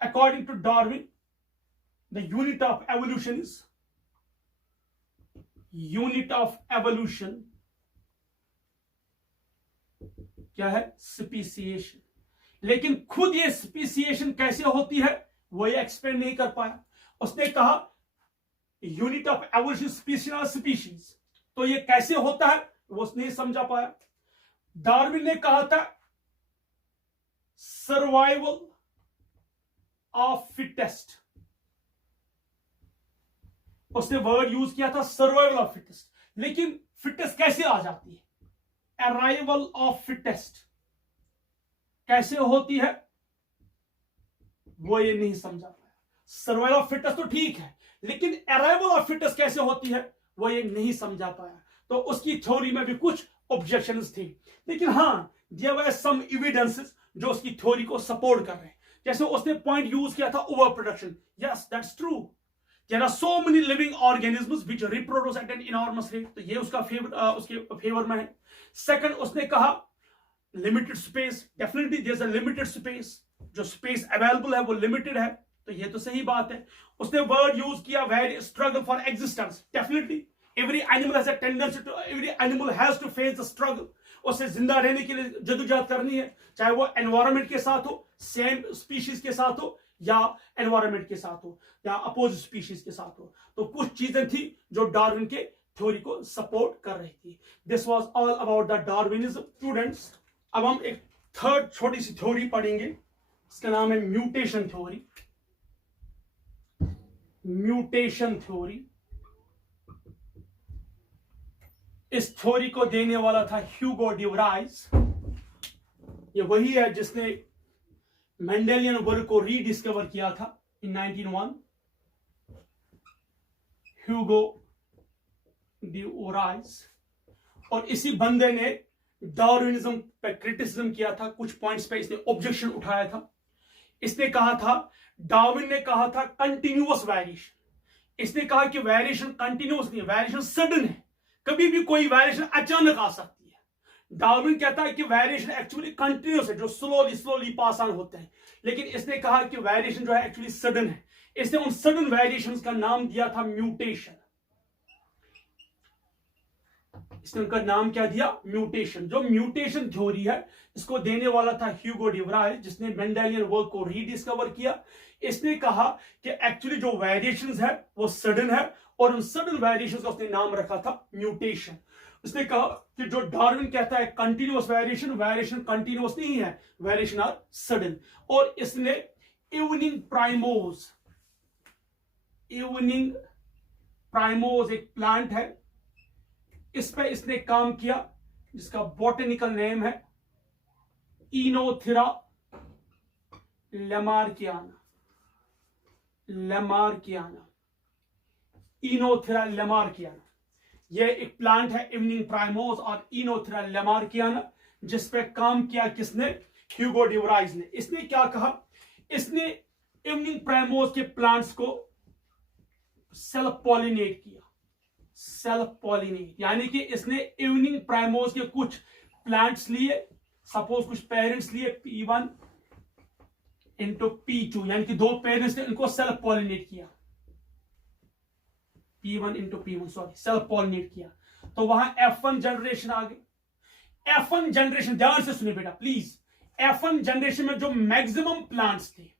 According to Darwin, the unit of evolution is क्या है? स्पीसिएशन। लेकिन खुद ये स्पीसिएशन कैसे होती है वो ये एक्सप्लेन नहीं कर पाया। उसने कहा यूनिट ऑफ एवोल्यूशन स्पीशीज, तो ये कैसे होता है वो उसने समझा पाया। डार्विन ने कहा था सर्वाइवल ऑफ फिटेस्ट, उसने वर्ड यूज किया था सर्वाइवल ऑफ फिटेस्ट, लेकिन फिटेस्ट कैसे आ जाती है, अराइवल ऑफ फिटेस्ट कैसे होती है वो ये नहीं समझा पाया। सर्वाइवल ऑफ फिटेस्ट तो ठीक है, लेकिन अराइवल ऑफ फिटेस्ट कैसे होती है वो ये नहीं समझा पाया। तो उसकी थ्योरी में भी कुछ ऑब्जेक्शंस थे, लेकिन हाँ देयर वर सम एविडेंसेस जो उसकी थ्योरी को सपोर्ट कर रहे हैं। जैसे उसने पॉइंट यूज किया था overproduction, yes that's true, there are so many living organisms which reproduce at an enormous rate, तो ये उसका उसके फेवर में है। सेकंड उसने कहा limited space, definitely there is a limited space, जो स्पेस अवेलेबल है वो लिमिटेड है, तो ये तो सही बात है। उसने वर्ड यूज किया very struggle for existence, definitely every animal has a tendency to, every animal has to face the struggle, उसे जिंदा रहने के लिए जद्दोजहद करनी है, चाहे वो एनवायरनमेंट के साथ हो, सेम स्पीशीज के साथ हो, या एनवायरनमेंट के साथ हो, या अपोजिट स्पीशीज के साथ हो। तो कुछ चीजें थी जो डार्विन के थ्योरी को सपोर्ट कर रही थी। This was all about the Darwinism. Students, अब हम एक थर्ड छोटी सी थ्योरी पढ़ेंगे, इसका नाम है म्यूटेशन थ्योरी। म्यूटेशन थ्योरी, इस थ्योरी को देने वाला था ह्यूगो डी व्राइज। ये वही है जिसने मेंडेलियन वर्ग को रीडिस्कवर किया था इन 1901। ह्यूगो डी व्राइज, और इसी बंदे ने डार्विनिज्म पे क्रिटिसिज्म किया था, कुछ पॉइंट्स पे इसने ऑब्जेक्शन उठाया था। इसने कहा था, डार्विन ने कहा था कंटिन्यूअस वेरिएशन, इसने कहा कि वेरिएशन कंटिन्यूअस नहीं है, वेरिएशन सडन है, कभी भी कोई वेरिएशन अचानक आ सकती है। डार्विन कहता है कि वेरिएशन एक्चुअली कंटिन्यूअस है, जो स्लोली पास ऑन होते हैं, लेकिन इसने कहा कि वेरिएशन जो है एक्चुअली सडन है। इसने उन सडन वेरिएशंस का नाम दिया था म्यूटेशन। इसने उनका नाम क्या दिया, म्यूटेशन। जो म्यूटेशन थ्योरी है इसको देने वाला था ह्यूगो डी व्राइज, जिसने मेंडेलियन वर्ग को रीडिस्कवर किया। इसने कहा कि एक्चुअली जो वेरिएशंस है वो सडन है, और उन सडन वेरिएशंस का उसने नाम रखा था म्यूटेशन। उसने कहा कि जो डार्विन कहता है कंटिन्यूअस वेरिएशन, वेरिएशन कंटिन्यूअस नहीं है, वेरिएशन आर सडन। और इसने इवनिंग प्राइमोज एक प्लांट है, इस पे इसने काम किया, जिसका बॉटनिकल नेम है इनोथिरा लेमार्कियाना। इनोथिरा लेमार्कियाना, यह एक प्लांट है इवनिंग प्राइमोज और इनोथिरा लेमार्कियाना, जिस पे काम किया किसने, ह्यूगो डी व्राइज ने। इसने क्या कहा, इसने इवनिंग प्राइमोज के प्लांट्स को सेल्फ पॉलिनेट किया। सेल्फ पॉलिनेट यानी कि इसने इवनिंग प्राइमोज के कुछ प्लांट्स लिए, सपोज कुछ पेरेंट्स लिए P1 इंटू P2, यानी कि दो पेरेंट्स ने इनको सेल्फ पॉलिनेट किया, P1 into P1 sorry self pollinate किया, तो वहां F1 जनरेशन आ गई। F1 जनरेशन, ध्यान से सुनिए बेटा प्लीज, F1 जनरेशन में जो मैक्सिमम प्लांट्स थे,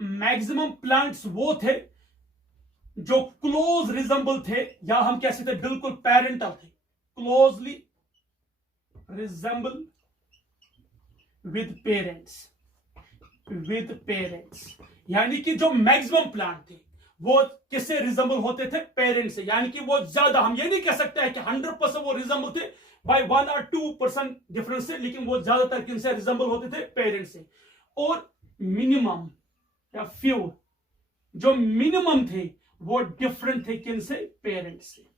मैक्सिमम प्लांट्स वो थे जो क्लोज रिजेंबल थे, या हम कह सकते बिल्कुल पेरेंटल थे, क्लोजली रिजेंबल विद पेरेंट्स, यानी कि जो मैक्सिमम प्लांट थे वो किससे रिजेंबल होते थे, पेरेंट्स से, यानी कि वो ज्यादा, हम ये नहीं कह सकते हैं कि 100% वो रिजेंबल थे बाय 1 और 2% डिफरेंस से, लेकिन वो ज्यादातर किनसे रिजेंबल होते थे, पेरेंट्स से। और मिनिमम या फ्यू जो मिनिमम थे वो डिफरेंट थे किनसे, पेरेंट्स से,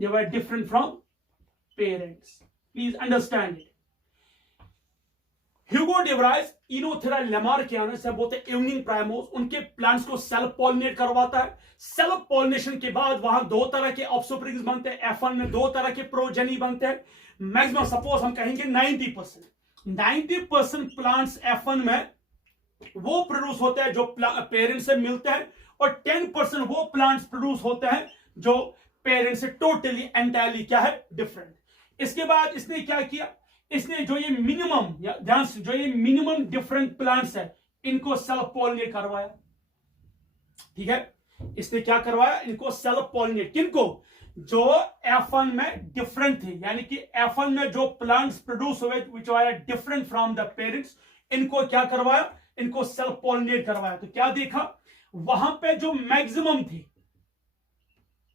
ये were different from parents, please understand it. Hugo de Vries Oenothera lamarckiana से बोलते इवनिंग प्राइमोज, उनके प्लांट्स को सेल्फ पॉलिनेट करवाता है। सेल्फ पॉलिनेशन के बाद वहां दो तरह के ऑफस्प्रिंग्स बनते हैं, F1 में दो तरह के प्रोजेनी बनते हैं। मैक्सिमम सपोज हम कहेंगे 90% प्लांट्स F1 में वो प्रोड्यूस होते हैं जो पेरेंट्स से मिलते हैं, और 10% वो प्लांट्स प्रोड्यूस होते हैं जो पेरेंट्स से टोटली एंटायरली क्या है, डिफरेंट। इसके बाद इसने क्या किया, इसने जो ये मिनिमम, या ध्यान से, जो ये मिनिमम डिफरेंट प्लांट्स है इनको सेल्फ पॉलिनेट करवाया। ठीक है, इसने क्या करवाया, इनको सेल्फ पॉलिनेट। किनको, जो F1 में डिफरेंट थे, यानी कि F1 में जो प्लांट्स प्रोड्यूस हुए which are different from the parents, इनको क्या करवाया, इनको सेल्फ पॉलिनेट करवाया। तो क्या देखा, वहां पे जो मैक्सिमम थे,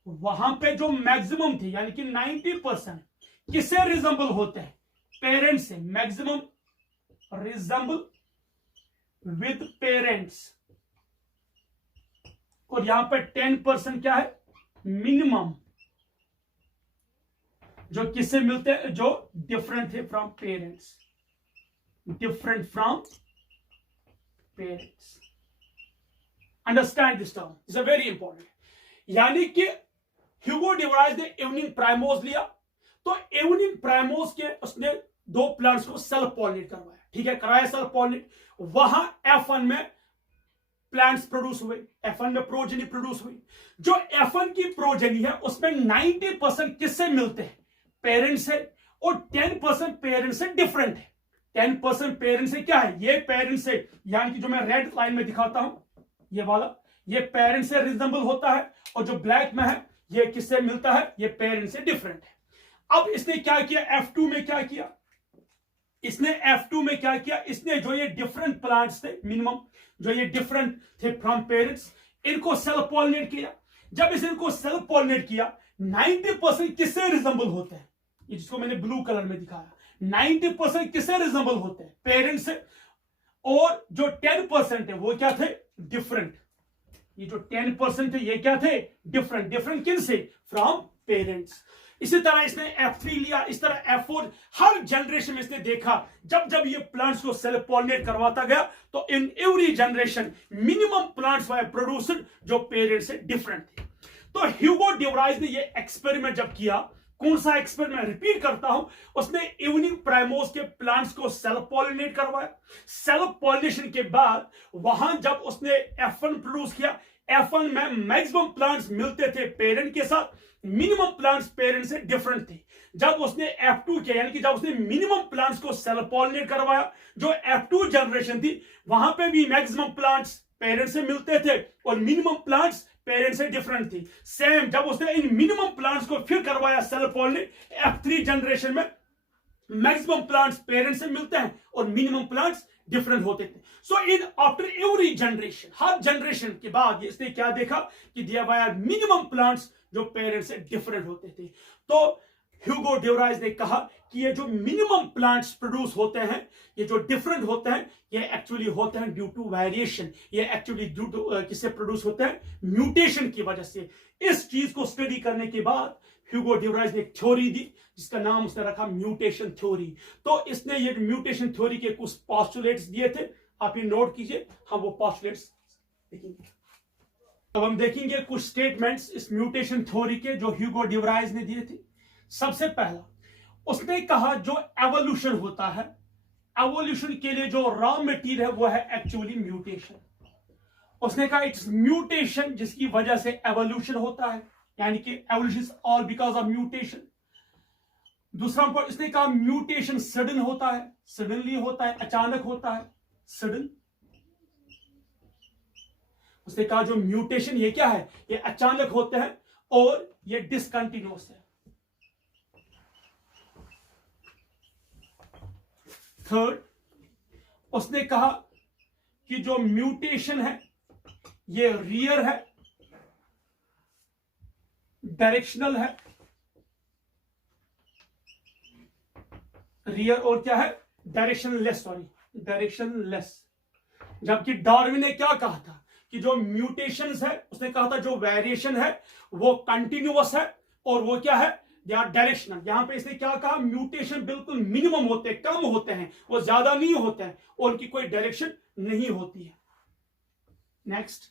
वहां पे जो मैक्सिमम थे यानी कि 90% किससे रिजेंबल होते हैं, पेरेंट्स से। मैक्सिमम रिजेंबल विद पेरेंट्स, और यहां पे 10% क्या है, मिनिमम, जो किससे मिलते हैं, जो डिफरेंट थे from parents, different from parents. Understand this term, is a very important. यानी कि ह्यूगो डे व्राइज ने इवनिंग प्राइमोस लिया, तो इवनिंग प्राइमोस के उसने दो प्लांट्स को सेल्फ पॉलिनेट करवाया। ठीक है, कराया सेल्फ पॉलिनेट। वहां F1 में प्लांट्स प्रोड्यूस हुए, F1 में प्रोजेनी प्रोड्यूस हुई। जो F1 की प्रोजेनी है उसमें 90% किससे मिलते हैं, पेरेंट्स से, और 10% पेरेंट्स से डिफरेंट है। 10% पेरेंट्स से क्या है, ये पेरेंट्स से, यानी कि जो मैं रेड लाइन में दिखाता हूं, ये वाला, ये पेरेंट्स से रिजनेबल होता है, और जो ब्लैक में है ये किससे मिलता है, ये पेरेंट्स से डिफरेंट है। अब इसने क्या किया, F2 में क्या किया, इसने F2 में क्या किया, इसने जो ये डिफरेंट प्लांट्स थे, मिनिमम जो ये डिफरेंट थे फ्रॉम पेरेंट्स, इनको सेल्फ पॉलिनेट किया। जब इस इनको सेल्फ पॉलिनेट किया, 90% किससे रिजेंबल होते हैं, ये जिसको मैंने ब्लू कलर में दिखाया, 90% किससे रिजेंबल होते हैं, पेरेंट्स से, और जो 10% है वो क्या थे, डिफरेंट। ये जो 10% है ये क्या थे, डिफरेंट। डिफरेंट किन से, फ्रॉम पेरेंट्स। इसी तरह इसने F3 लिया, इस तरह F4, हर जनरेशन में इसने देखा, जब जब ये प्लांट्स को सेल्फ पॉलिनेट करवाता गया, तो in every generation minimum plants were produced जो पेरेंट्स से डिफरेंट थे। तो ह्यूगो डे व्राइज ने ये एक्सपेरिमेंट जब किया, कौन सा एक्सपेरिमेंट, रिपीट करता हूं, उसने इवनिंग प्राइमोस के प्लांट्स को सेल्फ पॉलिनेट करवाया। सेल्फ पॉलिनेशन के बाद वहां जब उसने F1 प्रोड्यूस किया, F1 में मैक्सिमम प्लांट्स मिलते थे पेरेंट के साथ, मिनिमम प्लांट्स पेरेंट से डिफरेंट थे। जब उसने F2 किया, यानी कि जब उसने मिनिमम प्लांट्स को सेल्फ पॉलिनेट करवाया, जो F2 जनरेशन थी, वहां पे भी मैक्सिमम प्लांट्स पेरेंट से मिलते थे और मिनिमम प्लांट्स पेरेंट से डिफरेंट थी। सेम जब उसने इन मिनिमम प्लांट्स को फिर करवाया सेल्फ पॉलिनेट, F3 जनरेशन में मैक्सिमम प्लांट्स पेरेंट से मिलते हैं और मिनिमम प्लांट्स डिफरेंट होते थे। So in after every generation, हर जनरेशन के बाद इसने क्या देखा कि दिया गया मिनिमम प्लांट्स जो पेरेंट से डिफरेंट होते थे। तो ह्यूगो डे व्राइज ने कहा कि ये जो मिनिमम प्लांट्स प्रोड्यूस होते हैं, ये जो डिफरेंट होते हैं, ये एक्चुअली होते हैं ड्यू टू वेरिएशन। ये एक्चुअली ड्यू टू किससे प्रोड्यूस होते हैं, म्यूटेशन की वजह से। इस चीज को स्टडी करने के बाद ह्यूगो डे व्राइज ने एक थ्योरी दी जिसका नाम उसने रखा म्यूटेशन थ्योरी। तो इसने ये म्यूटेशन थ्योरी के कुछ पोस्टुलेट्स दिए थे, आप ये नोट कीजिए, हम वो पोस्टुलेट्स देखेंगे। अब हम देखेंगे कुछ स्टेटमेंट्स इस म्यूटेशन थ्योरी के जो ह्यूगो डे व्राइज ने दिए थे। सबसे पहला उसने कहा जो एवोल्यूशन होता है, एवोल्यूशन के लिए जो रॉ मटेरियल है वो है एक्चुअली म्यूटेशन। उसने कहा इट्स म्यूटेशन जिसकी वजह से एवोल्यूशन होता है, यानी कि evolution all because of mutation. दूसरा पॉइंट इसने कहा म्यूटेशन सडन होता है, सडनली होता है, अचानक होता है, सडन। उसने कहा जो म्यूटेशन ये क्या है, ये अचानक होते हैं और ये डिसकंटिन्यूअस है। थर्ड उसने कहा कि जो म्यूटेशन है ये रियर है, डायरेक्शनल है, रियर और क्या है, डायरेक्शनलेस, सॉरी डायरेक्शनलेस। जबकि डार्विन ने क्या कहा था कि जो म्यूटेशंस है, उसने कहा था जो वेरिएशन है वो कंटिन्यूअस है और वो क्या है, दे आर डायरेक्शनल। यहां पे इसने क्या कहा, म्यूटेशन बिल्कुल मिनिमम होते हैं, कम होते हैं, वो ज्यादा नहीं होते हैं और उनकी कोई डायरेक्शन नहीं होती है। नेक्स्ट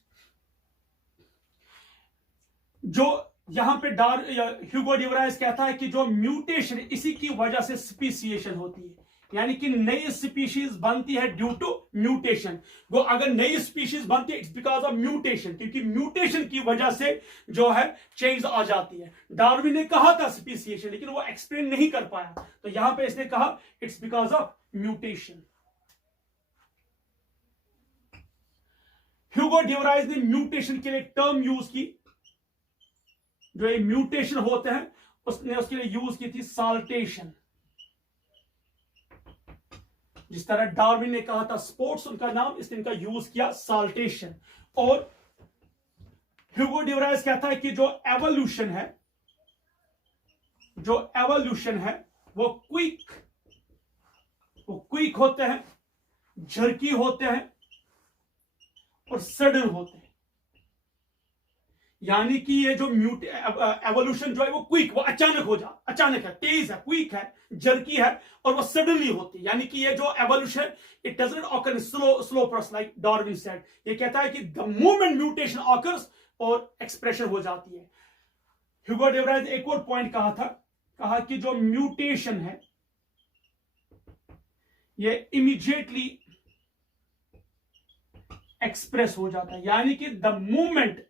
जो यहां पे ह्यूगो डे व्राइज कहता है कि जो म्यूटेशन इसी की वजह से स्पीसिएशन होती है, यानी कि नई स्पीशीज बनती है ड्यू टू म्यूटेशन। वो अगर नई स्पीशीज बनती है इट्स बिकॉज ऑफ म्यूटेशन, क्योंकि म्यूटेशन की वजह से जो है चेंज आ जाती है। डार्विन ने कहा था स्पीसिएशन, लेकिन वो एक्सप्लेन नहीं कर पाया, तो यहां पे इसने कहा इट्स बिकॉज ऑफ म्यूटेशन। ह्यूगो ड्यूराइज ने म्यूटेशन के लिए एक टर्म यूज की, जो ये म्यूटेशन होते हैं उसने उसके लिए यूज की थी साल्टेशन। जिस तरह डार्विन ने कहा था स्पोर्ट्स उनका नाम, इसने इनका यूज किया साल्टेशन। और ह्यूगो ड्यूराइज कहता है कि जो एवोल्यूशन है वो क्विक होते हैं, झरकी होते हैं और सडन होते हैं। यानी कि ये जो एवोल्यूशन जो है वो क्विक, वो अचानक है, तेज है, क्विक है, जर्की है और वो सडनली होती है। यानी कि ये जो evolution it doesn't occur in slow process like Darwin said. ये कहता है कि द मोमेंट म्यूटेशन ऑकर्स और एक्सप्रेशन हो जाती है। ह्यूगो ड्यूराइज एक और पॉइंट कहा कि जो म्यूटेशन है ये इमीडिएटली एक्सप्रेस हो जाता है। यानी कि द मोमेंट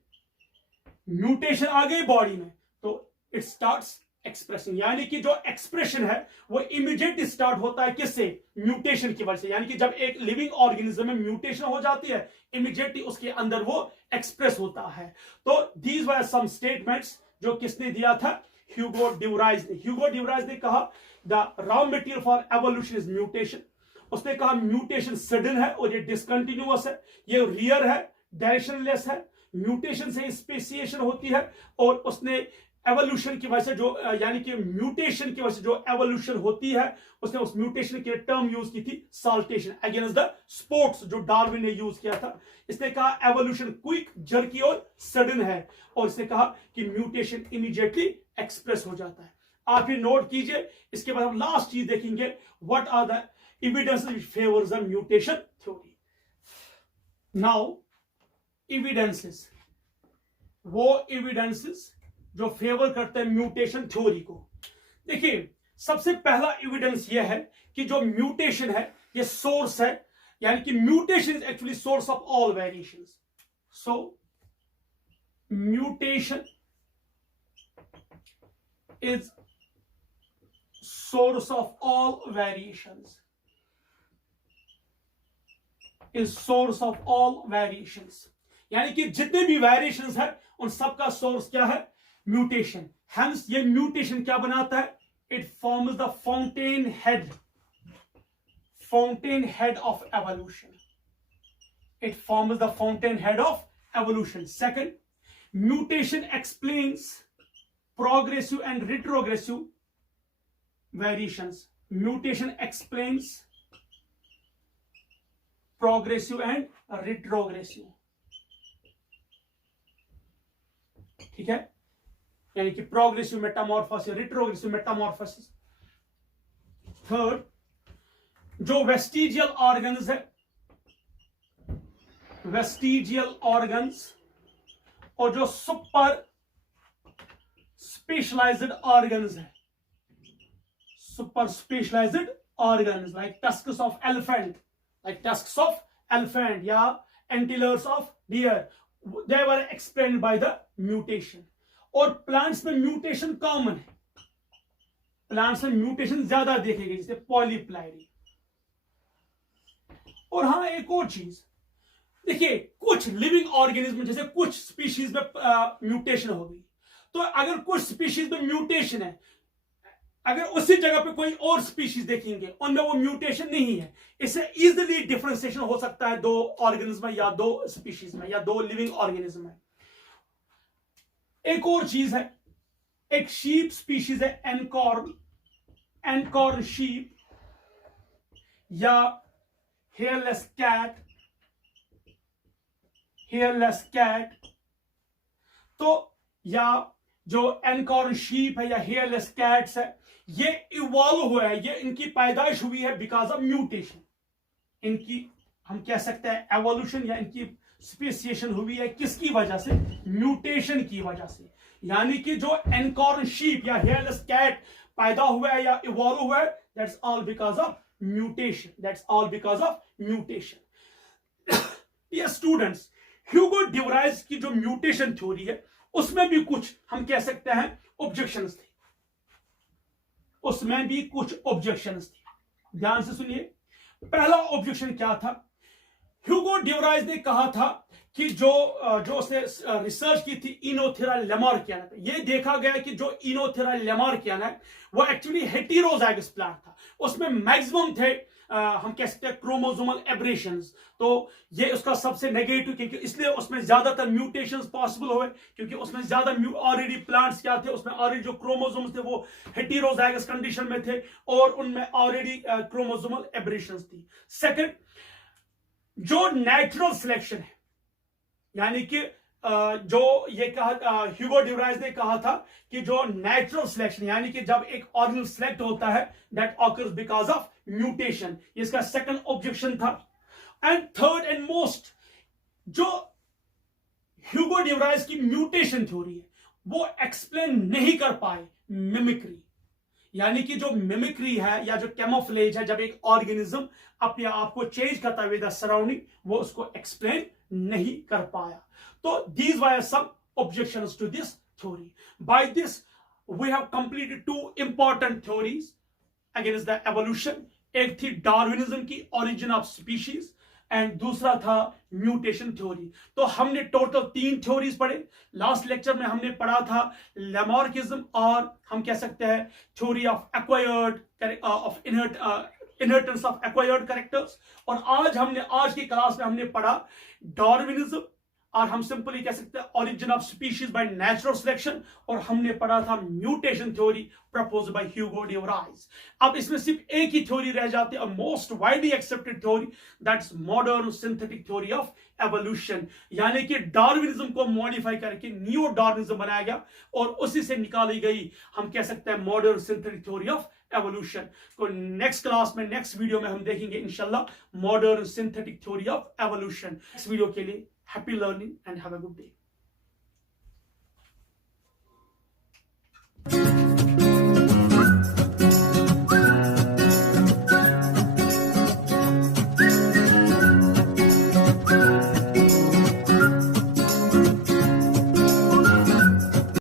म्यूटेशन आ गई बॉडी में तो इट स्टार्ट्स एक्सप्रेसिंग। यानी कि जो एक्सप्रेशन है वो इमीडिएटली स्टार्ट होता है, किससे? म्यूटेशन की वजह से। यानी कि जब एक लिविंग ऑर्गेनिज्म में म्यूटेशन हो जाती है इमीडिएटली उसके अंदर वो एक्सप्रेस होता है। तो दीज वर सम स्टेटमेंट्स जो किसने दिया था? ह्यूगो ड्यूराइज ने। ह्यूगो ड्यूराइज ने कहा the raw material for evolution is mutation. उसने कहा म्यूटेशन सडन है और ये डिसकंटिन्यूअस है, ये रियर है, डायरेक्शनलेस है, म्यूटेशन से स्पेसिएशन होती है। और उसने एवोल्यूशन की वजह से जो यानी कि म्यूटेशन की वजह से जो एवोल्यूशन होती है उसने उस म्यूटेशन के टर्म यूज की थी साल्टेशन अगेंस्ट द स्पोर्ट्स जो डार्विन ने यूज किया था। इसने कहा एवोल्यूशन क्विक, जर्की और सडन है और इसने कहा कि म्यूटेशन इमीडिएटली एक्सप्रेस हो जाता है। आप ये नोट कीजिए। इसके बाद हम लास्ट चीज देखेंगे, what are the evidences which favors the mutation theory. Now evidences, वो evidences जो फेवर करते हैं म्यूटेशन थ्योरी को। देखिए सबसे पहला एविडेंस यह है कि जो म्यूटेशन है ये सोर्स है, यानी कि mutation is actually source of all variations. So mutation is source of all variations, is source of all variations. यानी कि जितने भी वेरिएशंस है उन सबका सोर्स क्या है? म्यूटेशन। हेंस ये म्यूटेशन क्या बनाता है? It forms the fountainhead of evolution. It forms the fountainhead of evolution. Second, mutation explains progressive and retrogressive variations. Mutation explains progressive and retrogressive, ठीक है, यानी कि progressive metamorphosis, retrogressive metamorphosis. Third, जो vestigial organs है, vestigial organs और जो super specialised organs है, super specialised organs like tusks of elephant, like tusks of elephant या antlers of deer, they were explained by the mutation। और plants में mutation common है, plants में mutation ज्यादा देखेगी जैसे पॉलीप्लाइडी। और हाँ एक और चीज देखिए, कुछ लिविंग ऑर्गेनिज्म जैसे कुछ स्पीशीज में म्यूटेशन हो गई, तो अगर कुछ स्पीशीज में म्यूटेशन है, अगर उसी जगह पे कोई और स्पीशीज देखेंगे उनमें वो म्यूटेशन नहीं है, इससे इजीली डिफरेंशिएशन हो सकता है दो ऑर्गेनिज्म में या दो स्पीशीज में या दो लिविंग ऑर्गेनिज्म में। एक और चीज है, एक शीप स्पीशीज है एनकॉर्न शीप या हेयरलेस कैट, तो या जो एनकॉर्न शीप है या हेयरलेस कैट्स है, ये इवॉल्व हुआ है, ये इनकी पैदाइश हुई है बिकॉज ऑफ म्यूटेशन। इनकी हम कह सकते हैं एवोल्यूशन या इनकी स्पेसिएशन हुई है किसकी वजह से? म्यूटेशन की वजह से। यानी कि जो एनकॉर्न शीप या हेयरलेस कैट पैदा हुआ है या इवॉल्व हुआ है, that's all because of mutation, that's all because of mutation. ये स्टूडेंट्स, ह्यूगो ड्यूराइज की जो म्यूटेशन थ्योरी है उसमें भी कुछ हम कह सकते हैं ऑब्जेक्शंस थे, उसमें भी कुछ ऑब्जेक्शंस थे। ध्यान से सुनिए। पहला ऑब्जेक्शन क्या था? ह्यूगो ड्यूराइज ने कहा था कि जो उसने रिसर्च की थी इनोथेरा लेमार्कियाना पे, ये देखा गया कि जो इनोथेरा लेमार्कियाना है वो एक्चुअली हेटेरोजाइगस प्लांट था, उसमें मैक्सिमम थे हम कह सकते हैं क्रोमोसोमल एब्रेशंस। तो ये उसका सबसे नेगेटिव, क्योंकि इसलिए उसमें ज्यादातर म्यूटेशंस पॉसिबल हुए, क्योंकि उसमें ज्यादा ऑलरेडी प्लांट्स क्या थे, उसमें ऑलरेडी जो क्रोमोसोम्स थे वो हेटेरोजाइगस कंडीशन में थे और उनमें ऑलरेडी क्रोमोसोमल एब्रेशंस थी। सेकंड, जो नेचुरल सिलेक्शन है, यानी कि जो ये कहा ह्यूगो ड्यूराइज ने कहा था कि जो नेचुरल सिलेक्शन, यानी कि जब एक ऑर्गेनिल सिलेक्ट होता है that occurs because of mutation, ये इसका सेकंड ऑब्जेक्शन था। एंड थर्ड एंड मोस्ट, जो ह्यूगो ड्यूराइज की म्यूटेशन थ्योरी है वो एक्सप्लेन नहीं कर पाए मिमिक्री, यानी कि जो मिमिक्री है या जो कैमोफ्लेज है, जब एक ऑर्गेनिज्म अपने आप को चेंज करता है विद द सराउंडिंग, वो उसको एक्सप्लेन नहीं कर पाया। तो these were some objections to this theory. By this we have completed two important theories against the evolution. एक थी डार्विनिज्म की origin of species एंड दूसरा था म्यूटेशन थ्योरी। तो हमने टोटल 3 थ्योरीज पढ़े। लास्ट लेक्चर में हमने पढ़ा था लेमार्किज्म और हम कह सकते हैं theory of acquired of inheritance of acquired characters, और आज की क्लास में हमने पढ़ा डार्विनिज्म और हम सिंपली कह सकते हैं origin of species by natural selection, और हमने पढ़ा था म्यूटेशन थ्योरी प्रपोज्ड बाय ह्यूगो ड्यूराइज। अब इसमें सिर्फ एक ही थ्योरी रह जाती है, most widely accepted theory, that's modern synthetic theory of evolution, यानी कि डार्विनिज्म को मॉडिफाई करके नियो डार्विनिज्म बनाया गया और उसी से निकाली गई हम कह सकते हैं modern synthetic theory of evolution. तो नेक्स्ट क्लास में, नेक्स्ट वीडियो में हम देखेंगे इंशाल्लाह modern synthetic theory of evolution. इस वीडियो के लिए happy learning and have a good day.